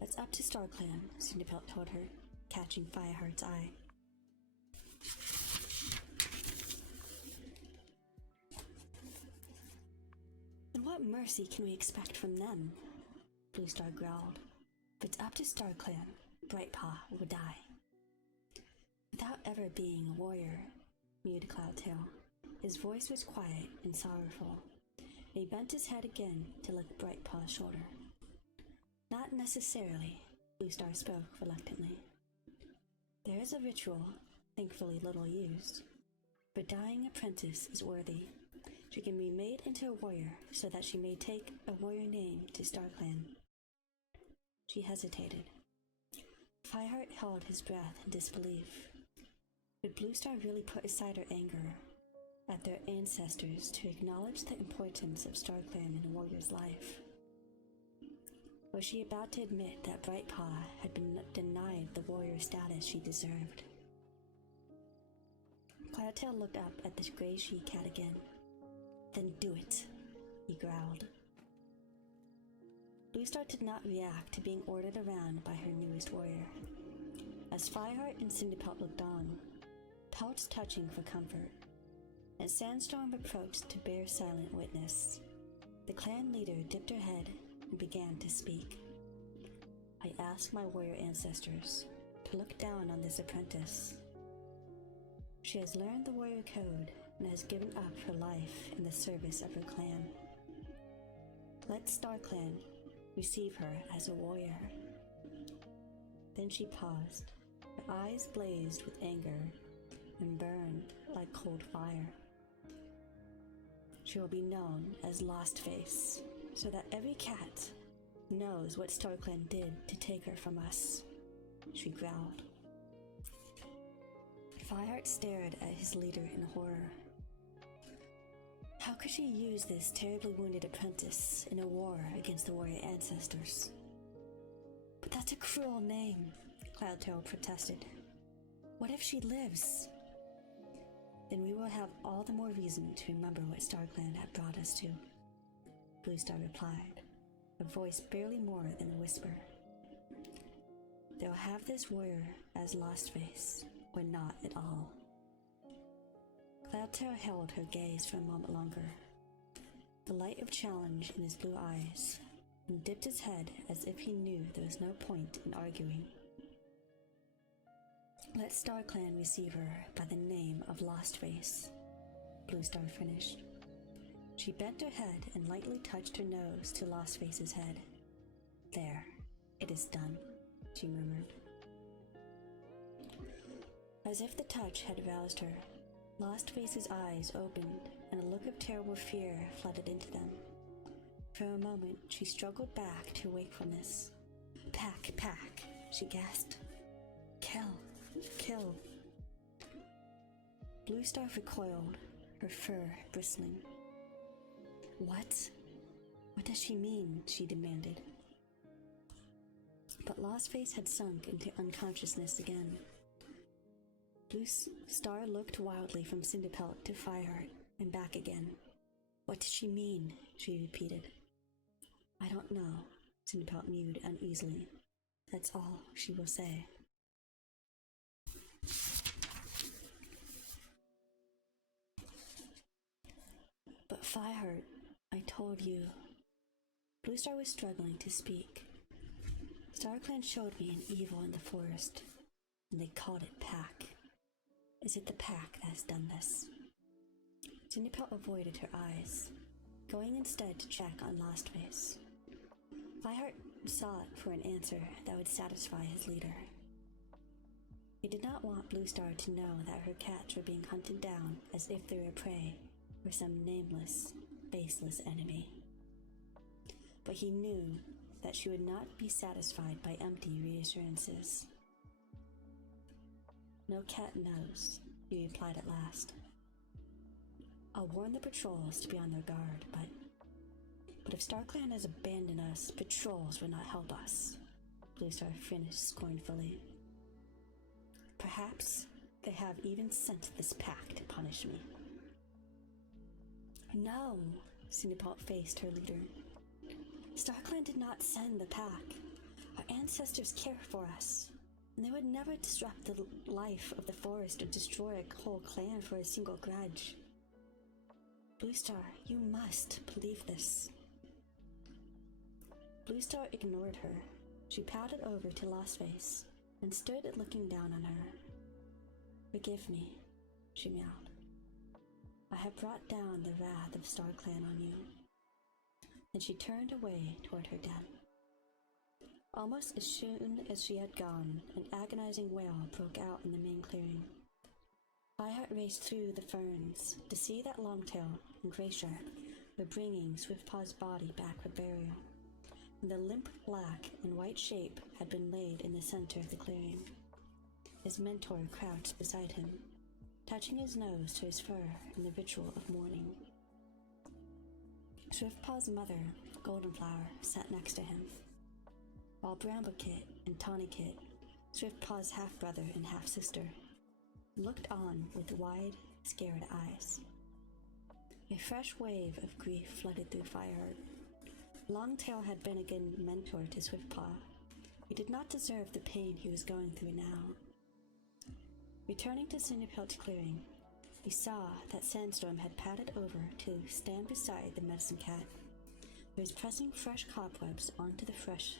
That's up to StarClan, Cinderpelt told her, catching Fireheart's eye. And what mercy can we expect from them? Bluestar growled. If it's up to StarClan, Brightpaw will die. Without ever being a warrior, mewed Cloudtail. His voice was quiet and sorrowful, and he bent his head again to lick Brightpaw's shoulder. Not necessarily, Bluestar spoke reluctantly. There is a ritual, thankfully little used. But dying apprentice is worthy. She can be made into a warrior so that she may take a warrior name to StarClan. She hesitated. Fireheart held his breath in disbelief. Would Bluestar really put aside her anger at their ancestors to acknowledge the importance of StarClan in a warrior's life? Was she about to admit that Brightpaw had been denied the warrior status she deserved? Cloudtail looked up at the gray she-cat again. Then do it, he growled. Bluestar did not react to being ordered around by her newest warrior. As Fireheart and Cinderpelt looked on, Pelts touching for comfort, and Sandstorm approached to bear silent witness, the clan leader dipped her head and began to speak. I asked my warrior ancestors to look down on this apprentice. She has learned the warrior code and has given up her life in the service of her clan. Let StarClan receive her as a warrior. Then she paused. Her eyes blazed with anger and burned like cold fire. She will be known as Lost Face, so that every cat knows what StarClan did to take her from us, she growled. Fireheart stared at his leader in horror. How could she use this terribly wounded apprentice in a war against the warrior ancestors? But that's a cruel name, Cloudtail protested. What if she lives? Then we will have all the more reason to remember what StarClan had brought us to, Bluestar replied, a voice barely more than a whisper. They'll have this warrior as Lost Face, or not at all. Cloudtail held her gaze for a moment longer, the light of challenge in his blue eyes, and dipped his head as if he knew there was no point in arguing. Let StarClan receive her by the name of Lost Face, Bluestar finished. She bent her head and lightly touched her nose to Lost Face's head. There, it is done, she murmured. As if the touch had roused her, Lost Face's eyes opened and a look of terrible fear flooded into them. For a moment, she struggled back to wakefulness. Pack, she gasped. Kill. Bluestar recoiled, her fur bristling. What? What does she mean? She demanded. But Lost Face had sunk into unconsciousness again. Blue Star looked wildly from Cinderpelt to Fireheart and back again. What did she mean? She repeated. I don't know, Cinderpelt mewed uneasily. That's all she will say. But Fireheart, I told you. Blue Star was struggling to speak. StarClan showed me an evil in the forest, and they called it Pack. Is it the Pack that has done this? Cinderpelt avoided her eyes, going instead to check on Lostface. Fireheart sought for an answer that would satisfy his leader. He did not want Blue Star to know that her cats were being hunted down as if they were prey for some nameless, faceless enemy. But he knew that she would not be satisfied by empty reassurances. No cat knows, he replied at last. I'll warn the patrols to be on their guard, but if StarClan has abandoned us, patrols will not help us, Blue Star finished scornfully. Perhaps they have even sent this pack to punish me. No, Cinderpelt faced her leader. StarClan did not send the pack. Our ancestors care for us, and they would never disrupt the life of the forest or destroy a whole clan for a single grudge. Blue Star, you must believe this. Blue Star ignored her. She padded over to Lostface and stood looking down on her. Forgive me, she meowed. I have brought down the wrath of StarClan on you. And she turned away toward her den. Almost as soon as she had gone, an agonizing wail broke out in the main clearing. Fireheart raced through the ferns to see that Longtail and Grayshark were bringing Swiftpaw's body back for burial, and the limp black and white shape had been laid in the center of the clearing. His mentor crouched beside him, touching his nose to his fur in the ritual of mourning. Swiftpaw's mother, Goldenflower, sat next to him, while Bramblekit and Townykit, Swiftpaw's half-brother and half-sister, looked on with wide, scared eyes. A fresh wave of grief flooded through Fireheart. Longtail had been a good mentor to Swiftpaw. He did not deserve the pain he was going through now. Returning to Cinderpelt's clearing, he saw that Sandstorm had padded over to stand beside the medicine cat, who was pressing fresh cobwebs onto the fresh,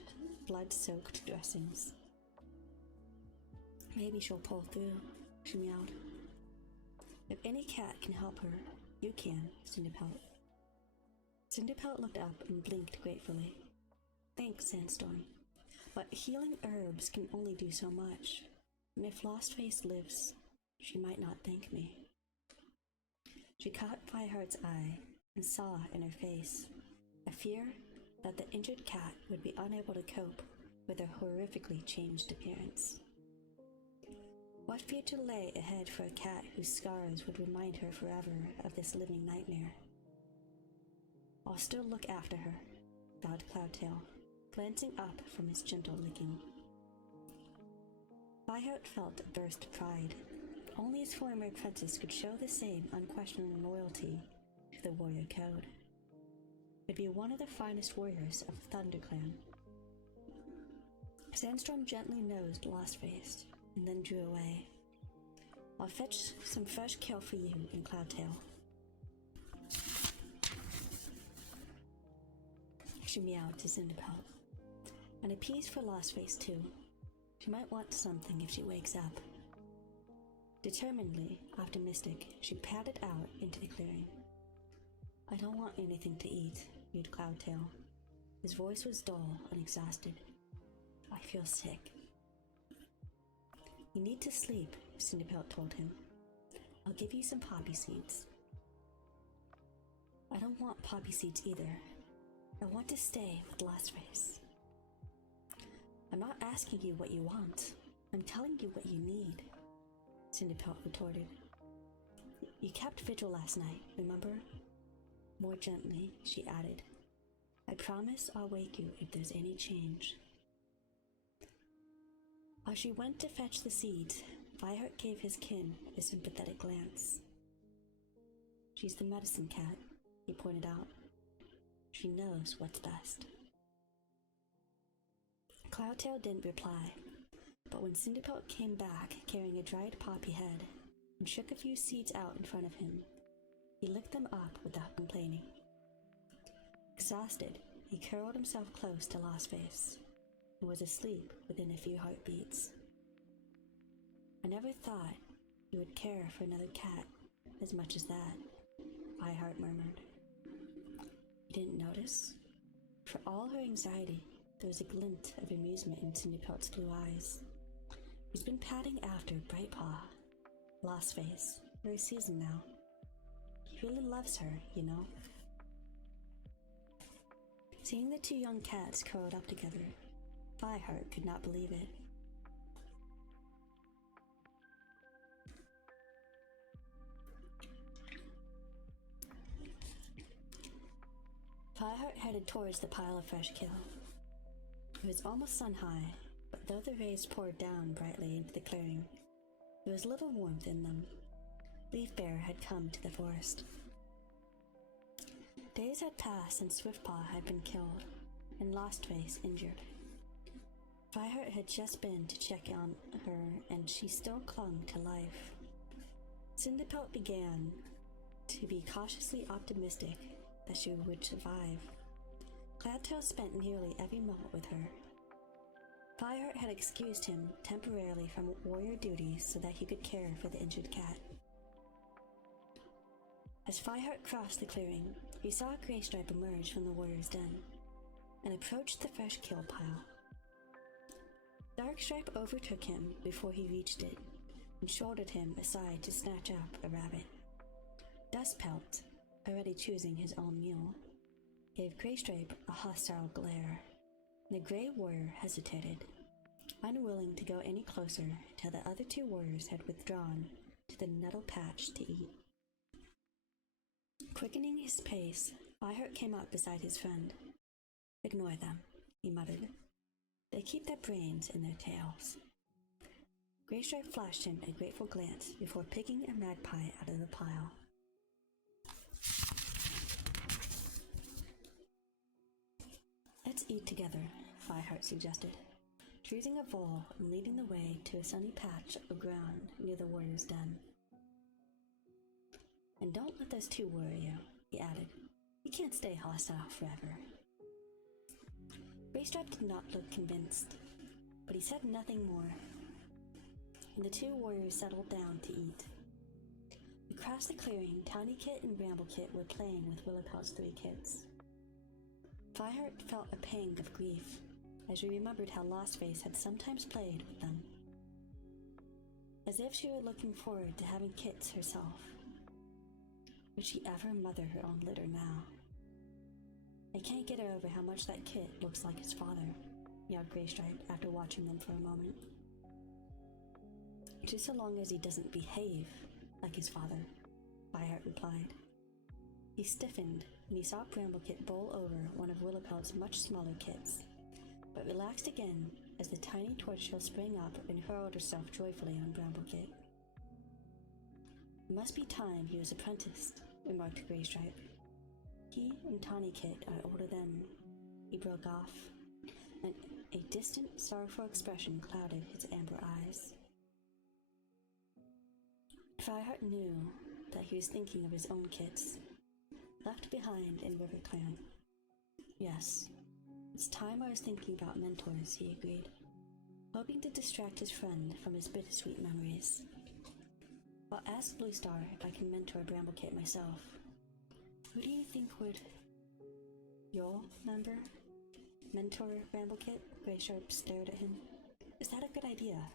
blood-soaked dressings. Maybe she'll pull through, she meowed. If any cat can help her, you can, Cinderpelt. Cinderpelt looked up and blinked gratefully. Thanks, Sandstorm. But healing herbs can only do so much, and if Lostface lives, she might not thank me. She caught Fireheart's eye and saw in her face a fear that the injured cat would be unable to cope with her horrifically changed appearance. What future lay ahead for a cat whose scars would remind her forever of this living nightmare? I'll still look after her, vowed Cloudtail, glancing up from his gentle licking. Fireheart felt a burst of pride. Only his former apprentice could show the same unquestioning loyalty to the warrior code. Would be one of the finest warriors of ThunderClan. Sandstorm gently nosed Lostface and then drew away. I'll fetch some fresh kill for you in Cloudtail. She meowed to Cinderpelt. And a piece for Lostface too. She might want something if she wakes up. Determinedly optimistic, she padded out into the clearing. I don't want anything to eat, mewed Cloudtail. His voice was dull and exhausted. I feel sick. You need to sleep, Cinderpelt told him. I'll give you some poppy seeds. I don't want poppy seeds either. I want to stay with Lostface. I'm not asking you what you want. I'm telling you what you need, Cinderpelt retorted. You kept vigil last night, remember? More gently, she added. I promise I'll wake you if there's any change. While she went to fetch the seeds, Fireheart gave his kin a sympathetic glance. "She's the medicine cat," he pointed out. "She knows what's best." Cloudtail didn't reply, but when Cinderpelt came back carrying a dried poppy head and shook a few seeds out in front of him, he licked them up without complaining. Exhausted, he curled himself close to Lostface and was asleep within a few heartbeats. "I never thought you would care for another cat as much as that," Fireheart murmured. "You didn't notice?" For all her anxiety, there was a glint of amusement in Cinderpelt's blue eyes. He's been patting after Brightpaw, Lostface, for a season now. He really loves her, you know. Seeing the two young cats curled up together, Fireheart could not believe it. Fireheart headed towards the pile of fresh kill. It was almost sun-high, but though the rays poured down brightly into the clearing, there was little warmth in them. Leafbearer had come to the forest. Days had passed since Swiftpaw had been killed, and Lostface injured. Fireheart had just been to check on her, and she still clung to life. Cinderpelt began to be cautiously optimistic that she would survive. Cloudtail spent nearly every moment with her. Fireheart had excused him temporarily from warrior duties so that he could care for the injured cat. As Fireheart crossed the clearing, he saw Greystripe emerge from the warrior's den and approached the fresh kill pile. Darkstripe overtook him before he reached it and shouldered him aside to snatch up a rabbit. Dustpelt, already choosing his own meal, gave Greystripe a hostile glare. The Grey Warrior hesitated, unwilling to go any closer till the other two warriors had withdrawn to the nettle patch to eat. Quickening his pace, Fireheart came up beside his friend. "Ignore them," he muttered. "They keep their brains in their tails." Greystripe flashed him a grateful glance before picking a magpie out of the pile. "Let's eat together," Fireheart suggested, choosing a bowl and leading the way to a sunny patch of ground near the warrior's den. "And don't let those two worry you," he added. "You can't stay hostile forever." Greystripe did not look convinced, but he said nothing more, and the two warriors settled down to eat. Across the clearing, Tinykit and Bramblekit were playing with Willowpelt's three kids. Fireheart felt a pang of grief as she remembered how Lostface had sometimes played with them, as if she were looking forward to having kits herself. Would she ever mother her own litter now? "I can't get over how much that kit looks like his father," yelled Greystripe after watching them for a moment. "Just so long as he doesn't behave like his father," Fireheart replied. He stiffened when he saw Bramblekit bowl over one of Willowpelt's much smaller kits, but relaxed again as the tiny tortoiseshell sprang up and hurled herself joyfully on Bramblekit. "It must be time he was apprenticed," remarked Greystripe. "He and Tinykit are older than—" He broke off, and a distant, sorrowful expression clouded his amber eyes. Fireheart knew that he was thinking of his own kits, left behind in RiverClan. "Yes, it's time I was thinking about mentors," he agreed, hoping to distract his friend from his bittersweet memories. "I'll ask Bluestar if I can mentor Bramblekit myself. Who do you think would—" "You'll mentor Bramblekit?" Greystripe stared at him. "Is that a good idea?"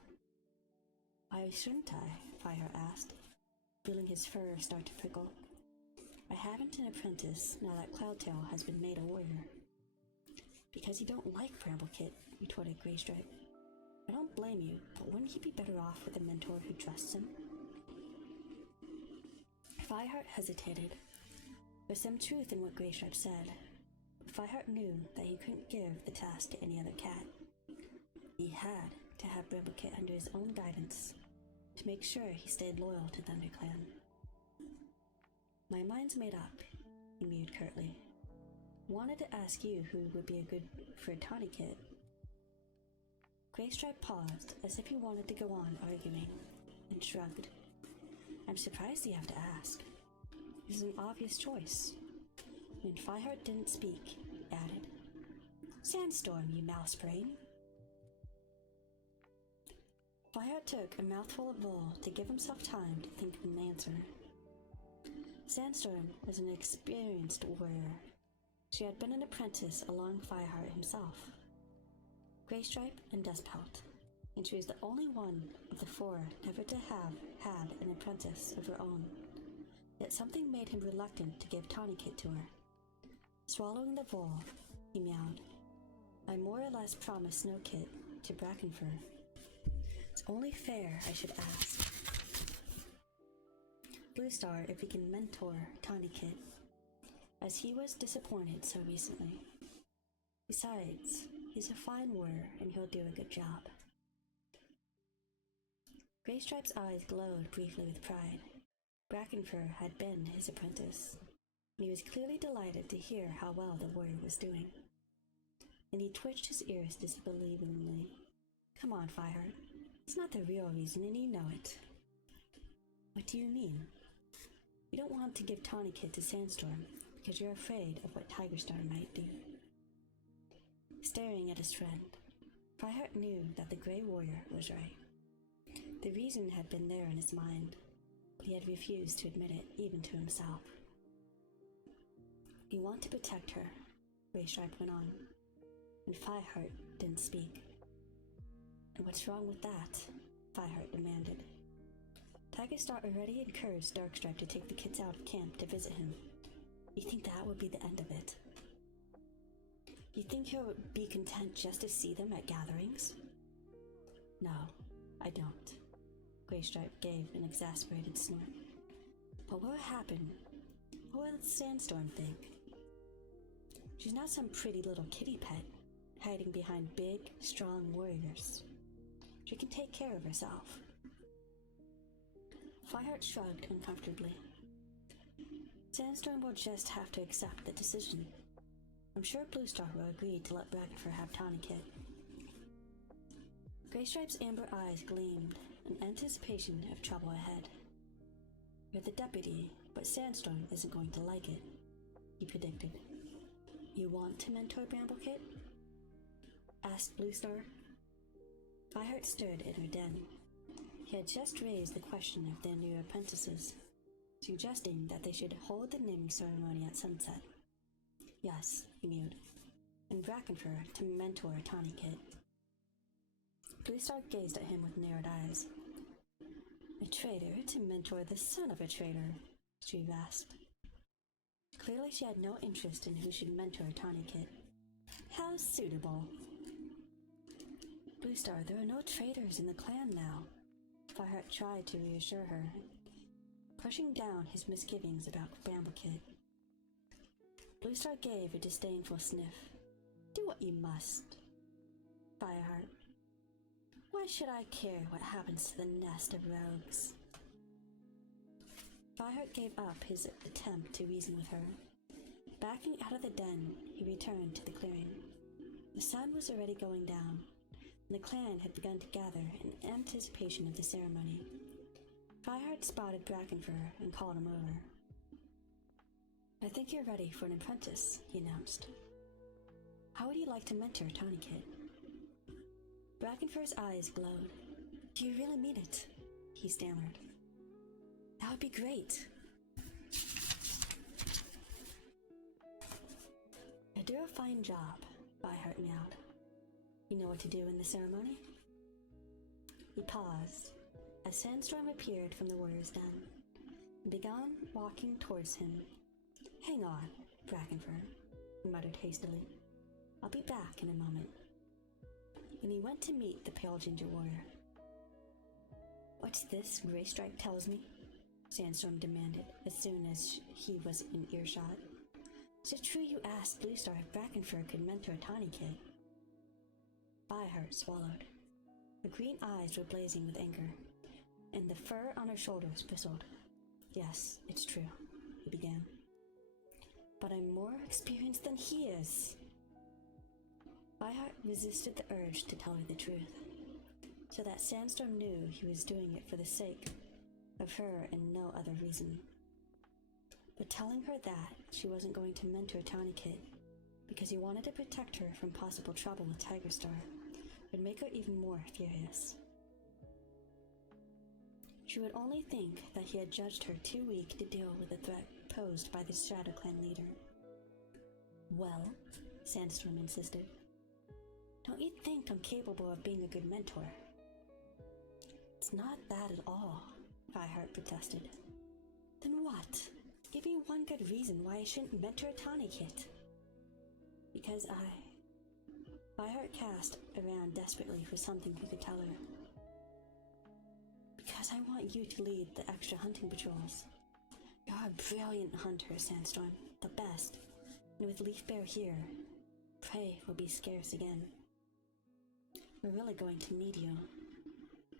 "Why shouldn't I?" Fireheart asked, feeling his fur start to prickle. "I haven't an apprentice now that Cloudtail has been made a warrior." "Because you don't like Bramblekit," retorted Greystripe. "I don't blame you, but wouldn't he be better off with a mentor who trusts him?" Fireheart hesitated. There was some truth in what Greystripe said, but Fireheart knew that he couldn't give the task to any other cat. He had to have Bramblecate under his own guidance, to make sure he stayed loyal to ThunderClan. My mind's made up, he mewed curtly. Wanted to ask you who would be a good for a tourniquet. Greystripe paused, as if he wanted to go on arguing, and shrugged. I'm surprised you have to ask. It's an obvious choice. And Fireheart didn't speak, added, Sandstorm, you mouse brain. Fireheart took a mouthful of wool to give himself time to think of an answer. Sandstorm was an experienced warrior. She had been an apprentice along Fireheart himself. Greystripe and Dustpelt, and she was the only one of the four never to have had an apprentice of her own. Yet something made him reluctant to give tourniquet to her. Swallowing the wool, he meowed. I more or less promised Snowkit to Brackenfur. It's only fair I should ask. Bluestar if he can mentor Tourniquet, as he was disappointed so recently. Besides, he's a fine warrior and he'll do a good job. Greystripe's eyes glowed briefly with pride. Brackenfur had been his apprentice, and he was clearly delighted to hear how well the warrior was doing. And he twitched his ears disbelievingly. Come on, Fireheart. It's not the real reason, and you know it. What do you mean? You don't want to give Tourniquet to Sandstorm because you're afraid of what Tigerstar might do. Staring at his friend, Fireheart knew that the Grey Warrior was right. The reason had been there in his mind, but he had refused to admit it even to himself. You want to protect her, Greystripe went on, and Fireheart didn't speak. And what's wrong with that? Fireheart demanded. Tigerstar already encouraged Darkstripe to take the kids out of camp to visit him. You think that would be the end of it? You think he'll be content just to see them at gatherings? No, I don't. Greystripe gave an exasperated snort. But what will happen? What will Sandstorm think? She's not some pretty little kitty pet, hiding behind big, strong warriors. She can take care of herself. Fireheart shrugged uncomfortably. Sandstorm will just have to accept the decision. I'm sure Bluestar will agree to let Brackenfur have Tourniquet. Greystripe's amber eyes gleamed in anticipation of trouble ahead. You're the deputy, but Sandstorm isn't going to like it, he predicted. You want to mentor Bramblecate? Asked Bluestar. Fireheart stood in her den. He had just raised the question of their new apprentices, suggesting that they should hold the naming ceremony at sunset. Yes, he mewed, and Brackenfur to mentor Tourniquet. Bluestar gazed at him with narrowed eyes. A traitor to mentor the son of a traitor, she rasped. Clearly she had no interest in who should mentor Tourniquet. How suitable. Bluestar, there are no traitors in the clan now. Fireheart tried to reassure her, pushing down his misgivings about Bramblecate. Bluestar gave a disdainful sniff. Do what you must. Fireheart. Why should I care what happens to the nest of rogues? Fireheart gave up his attempt to reason with her. Backing out of the den, he returned to the clearing. The sun was already going down, and the clan had begun to gather in anticipation of the ceremony. Fireheart spotted Brackenfur and called him over. I think you're ready for an apprentice, he announced. How would you like to mentor Tourniquet? Brackenfur's eyes glowed. Do you really mean it? He stammered. That would be great. I do a fine job, Fireheart meowed. You know what to do in the ceremony? He paused as Sandstorm appeared from the warrior's den and began walking towards him. Hang on, Brackenfur, he muttered hastily. I'll be back in a moment. And he went to meet the pale ginger warrior. What's this Greystripe tells me? Sandstorm demanded as soon as he was in earshot. Is it true you asked Bluestar if Brackenfur could mentor Tourniquet? Fireheart swallowed. Her green eyes were blazing with anger, and the fur on her shoulders bristled. Yes, it's true, he began. But I'm more experienced than he is. Fireheart resisted the urge to tell her the truth, so that Sandstorm knew he was doing it for the sake of her and no other reason. But telling her that she wasn't going to mentor Tawny Kid because he wanted to protect her from possible trouble with Tiger Star would make her even more furious. She would only think that he had judged her too weak to deal with the threat posed by the Shadow Clan leader. Well, Sandstorm insisted, don't you think I'm capable of being a good mentor? It's not that at all, Fireheart protested. Then what? Give me one good reason why I shouldn't mentor a Tawny Kid. Because Fireheart cast around desperately for something he could tell her. Because I want you to lead the extra hunting patrols. You're a brilliant hunter, Sandstorm, the best. And with Leaf Bear here, prey will be scarce again. We're really going to need you.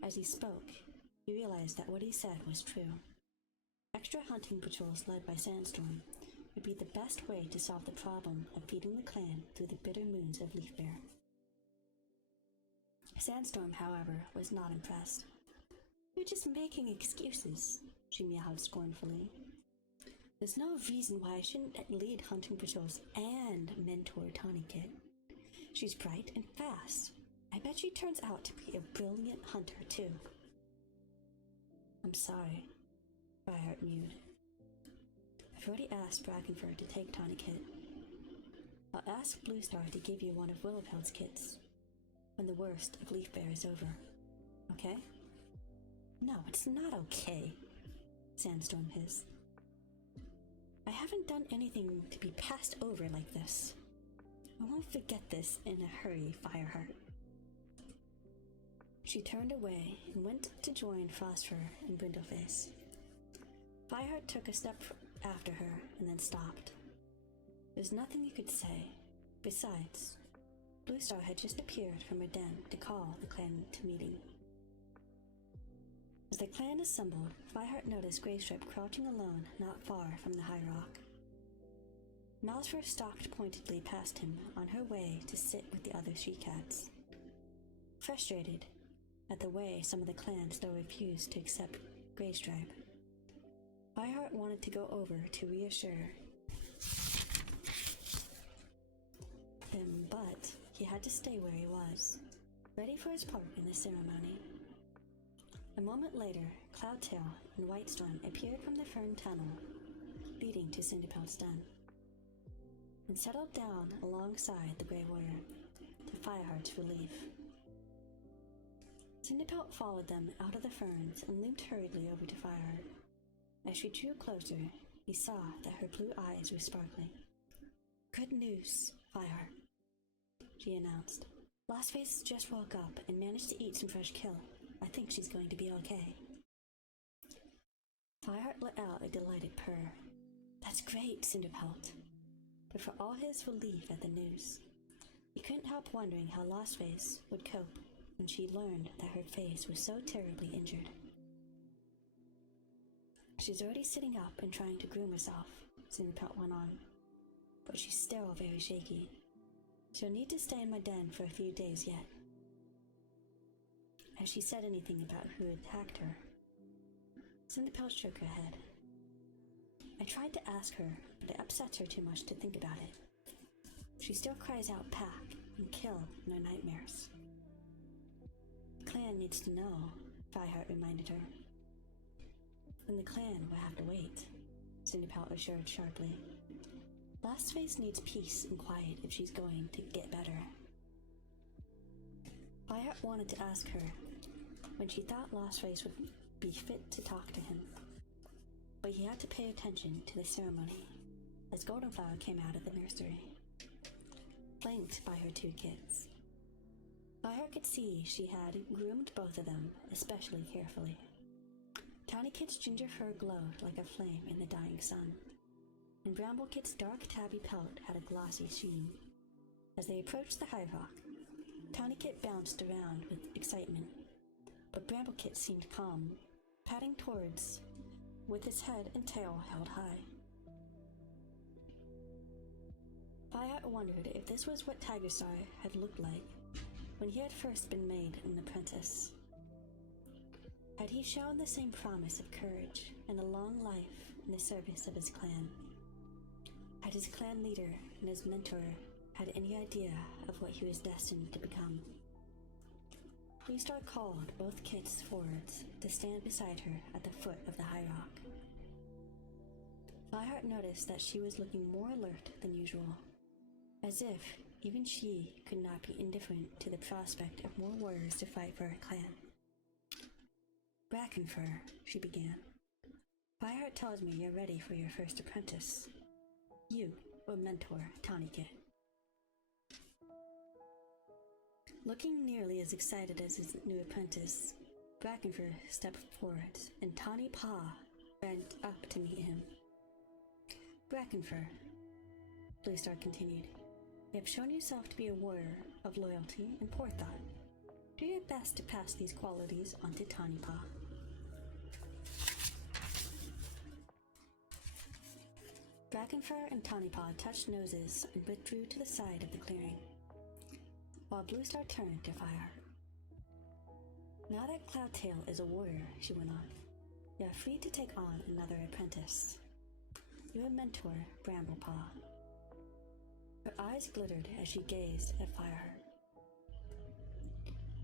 As he spoke, he realized that what he said was true. Extra hunting patrols led by Sandstorm would be the best way to solve the problem of feeding the clan through the bitter moons of Leaf Bear. Sandstorm, however, was not impressed. You're just making excuses, she meowed scornfully. There's no reason why I shouldn't lead hunting patrols and mentor Tawny Kid. She's bright and fast. I bet she turns out to be a brilliant hunter, too. I'm sorry, Fireheart mewed. I've already asked Brackenfur to take Tawny Kid. I'll ask Bluestar to give you one of Willowpeld's kits when the worst of Leaf Bear is over. Okay? No, it's not okay, Sandstorm hissed. I haven't done anything to be passed over like this. I won't forget this in a hurry, Fireheart. She turned away and went to join Frostfur and Brindleface. Fireheart took a step after her and then stopped. There's nothing you could say. Besides, Bluestar had just appeared from her den to call the clan to meeting. As the clan assembled, Fireheart noticed Greystripe crouching alone not far from the high rock. Malsfur stalked pointedly past him on her way to sit with the other she-cats. Frustrated at the way some of the clan still refused to accept Greystripe, Fireheart wanted to go over to reassure him, but he had to stay where he was, ready for his part in the ceremony. A moment later, Cloudtail and Whitestorm appeared from the fern tunnel leading to Cinderpelt's den, and settled down alongside the Grey Warrior, to Fireheart's relief. Cinderpelt followed them out of the ferns and limped hurriedly over to Fireheart. As she drew closer, he saw that her blue eyes were sparkling. Good news, Fireheart, she announced. Lostface just woke up and managed to eat some fresh kill. I think she's going to be okay. Fireheart let out a delighted purr. That's great, Cinderpelt. But for all his relief at the news, he couldn't help wondering how Lostface would cope when she learned that her face was so terribly injured. She's already sitting up and trying to groom herself, Cinderpelt went on, but she's still very shaky. She'll need to stay in my den for a few days yet. Has she said anything about who attacked her? Cinderpelt shook her head. I tried to ask her, but it upsets her too much to think about it. She still cries out pack and kill in her nightmares. The clan needs to know, Fireheart reminded her. Then the clan will have to wait, Cinderpelt assured sharply. Lostface needs peace and quiet if she's going to get better. Fireheart wanted to ask her when she thought Lostface would be fit to talk to him, but he had to pay attention to the ceremony as Goldenflower came out of the nursery, flanked by her two kids. Fireheart could see she had groomed both of them especially carefully. Tawny Kit's ginger fur glowed like a flame in the dying sun, and Bramble Kit's dark tabby pelt had a glossy sheen. As they approached the high rock, Towniekit bounced around with excitement, but Bramblekit seemed calm, padding towards, with his head and tail held high. Fireheart wondered if this was what Tigerstar had looked like when he had first been made an apprentice. Had he shown the same promise of courage and a long life in the service of his clan? Had his clan leader and his mentor had any idea of what he was destined to become? Bluestar called both kits forwards to stand beside her at the foot of the high rock. Fireheart noticed that she was looking more alert than usual, as if even she could not be indifferent to the prospect of more warriors to fight for her clan. Brackenfur, she began. Fireheart tells me you're ready for your first apprentice. You will mentor Towniekit. Looking nearly as excited as his new apprentice, Brackenfur stepped forward, and Tawny Paw ran up to meet him. Brackenfur, Bluestar continued, you have shown yourself to be a warrior of loyalty and forethought. Do your best to pass these qualities on to Tawny Paw. Brackenfur and Tawny Paw touched noses and withdrew to the side of the clearing, while Bluestar turned to Fireheart. Now that Cloudtail is a warrior, she went on, you are free to take on another apprentice. Your mentor, Bramblepaw. Her eyes glittered as she gazed at Fireheart,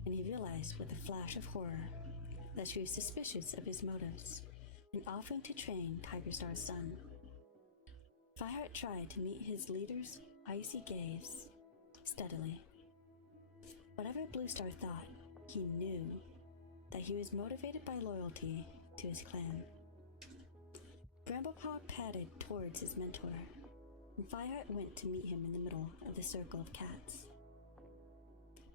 and he realized with a flash of horror that she was suspicious of his motives in offering to train Tigerstar's son. Fireheart tried to meet his leader's icy gaze steadily. Whatever Bluestar thought, he knew that he was motivated by loyalty to his clan. Bramblepaw padded towards his mentor, and Fireheart went to meet him in the middle of the circle of cats.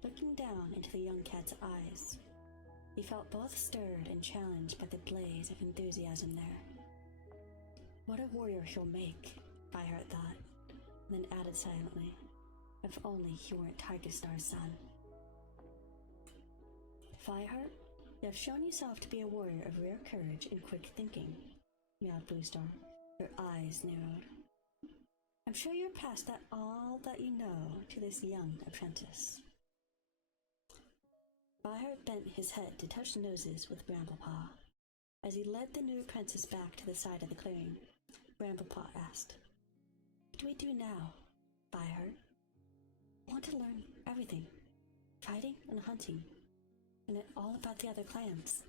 Looking down into the young cat's eyes, he felt both stirred and challenged by the blaze of enthusiasm there. What a warrior he'll make, Fireheart thought, and then added silently, if only he weren't Tigerstar's son. Fireheart, you have shown yourself to be a warrior of rare courage and quick thinking, meowed Bluestar, her eyes narrowed. I'm sure you're past that all that you know to this young apprentice. Fireheart bent his head to touch noses with Bramblepaw. As he led the new apprentice back to the side of the clearing, Bramblepaw asked, what do we do now, Fireheart? I want to learn everything, fighting and hunting, and all about the other clans.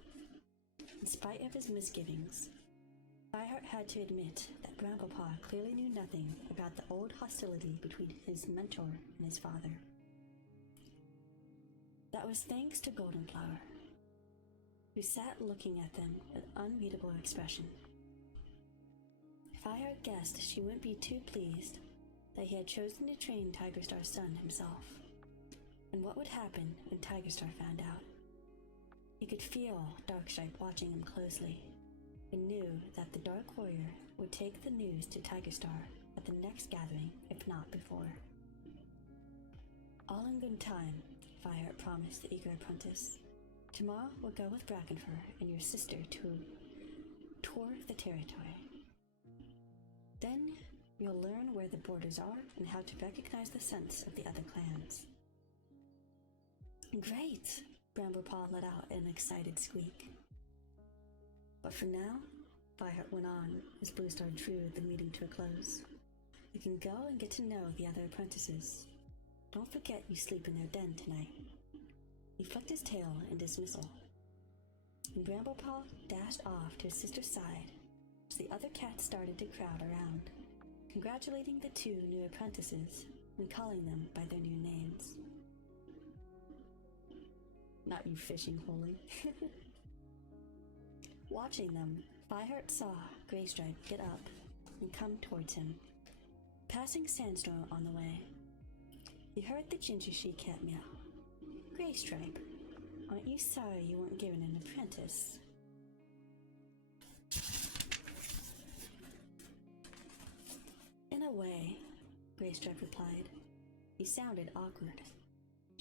In spite of his misgivings, Fireheart had to admit that Bramblepaw clearly knew nothing about the old hostility between his mentor and his father. That was thanks to Goldenflower, who sat looking at them with unreadable expression. Fireheart guessed she wouldn't be too pleased that he had chosen to train Tigerstar's son himself, and what would happen when Tigerstar found out. He could feel Darkstripe watching him closely, and knew that the Dark Warrior would take the news to Tigerstar at the next gathering, if not before. All in good time, Fireheart promised the eager apprentice. Tomorrow we'll go with Brackenfur and your sister to tour the territory. Then you'll learn where the borders are and how to recognize the scents of the other clans. Great! Bramblepaw let out an excited squeak. But for now, Fireheart went on as Bluestar drew the meeting to a close. You can go and get to know the other apprentices. Don't forget you sleep in their den tonight. He flicked his tail in dismissal, and Bramblepaw dashed off to his sister's side as the other cats started to crowd around, congratulating the two new apprentices and calling them by their new names. Not you fishing holy. Watching them, Fireheart saw Graystripe get up and come towards him, passing Sandstorm on the way. He heard the ginger she-cat meow. Graystripe, aren't you sorry you weren't given an apprentice? In a way, Graystripe replied. He sounded awkward.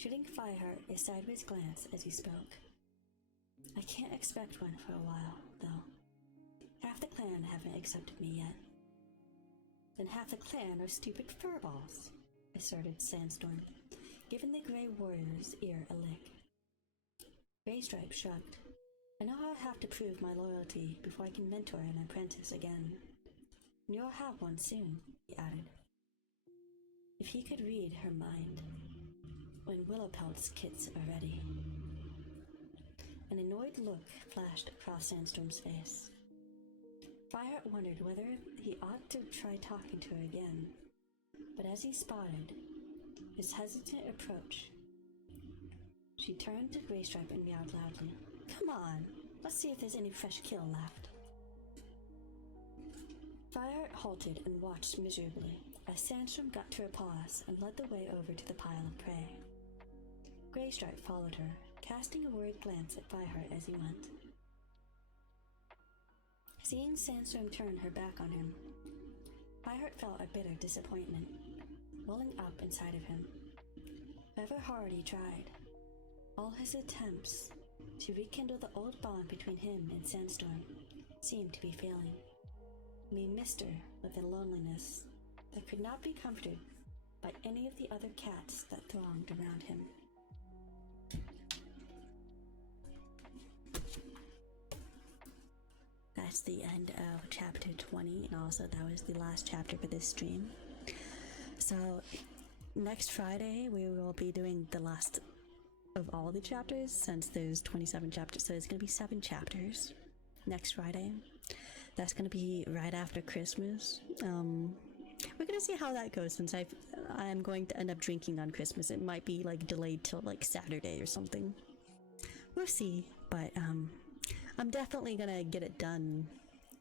shooting Fireheart a sideways glance as he spoke. I can't expect one for a while, though. Half the clan haven't accepted me yet. Then half the clan are stupid furballs, asserted Sandstorm, giving the Grey Warrior's ear a lick. Greystripe shrugged. I know I'll have to prove my loyalty before I can mentor an apprentice again. And you'll have one soon, he added. If he could read her mind, when Willowpelt's kits are ready. An annoyed look flashed across Sandstorm's face. Fireheart wondered whether he ought to try talking to her again, but as he spotted his hesitant approach, she turned to Greystripe and meowed loudly. Come on, let's see if there's any fresh kill left. Fireheart halted and watched miserably as Sandstorm got to a pause and led the way over to the pile of prey. Greystripe followed her, casting a worried glance at Fireheart as he went. Seeing Sandstorm turn her back on him, Fireheart felt a bitter disappointment welling up inside of him. However hard he tried, all his attempts to rekindle the old bond between him and Sandstorm seemed to be failing, and he missed her with a loneliness that could not be comforted by any of the other cats that thronged around him. That's the end of chapter 20, and also that was the last chapter for this stream. So next Friday we will be doing the last of all the chapters, since there's 27 chapters, so it's going to be 7 chapters next Friday. That's going to be right after Christmas. We're going to see how that goes, since I'm going to end up drinking on Christmas. It might be like delayed till like Saturday or something. We'll see, but I'm definitely gonna get it done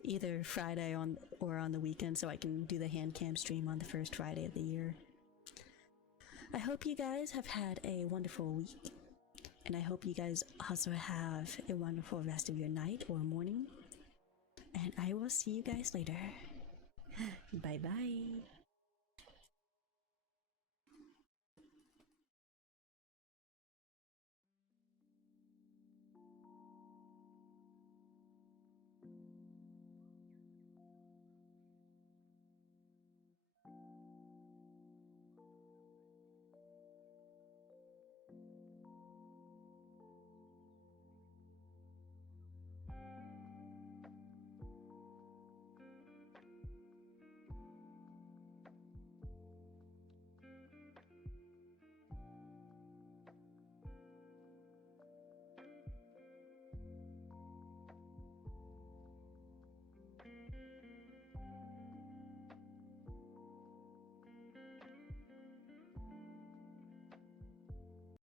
either Friday or on the weekend, so I can do the hand cam stream on the first Friday of the year. I hope you guys have had a wonderful week, and I hope you guys also have a wonderful rest of your night or morning, and I will see you guys later. Bye bye.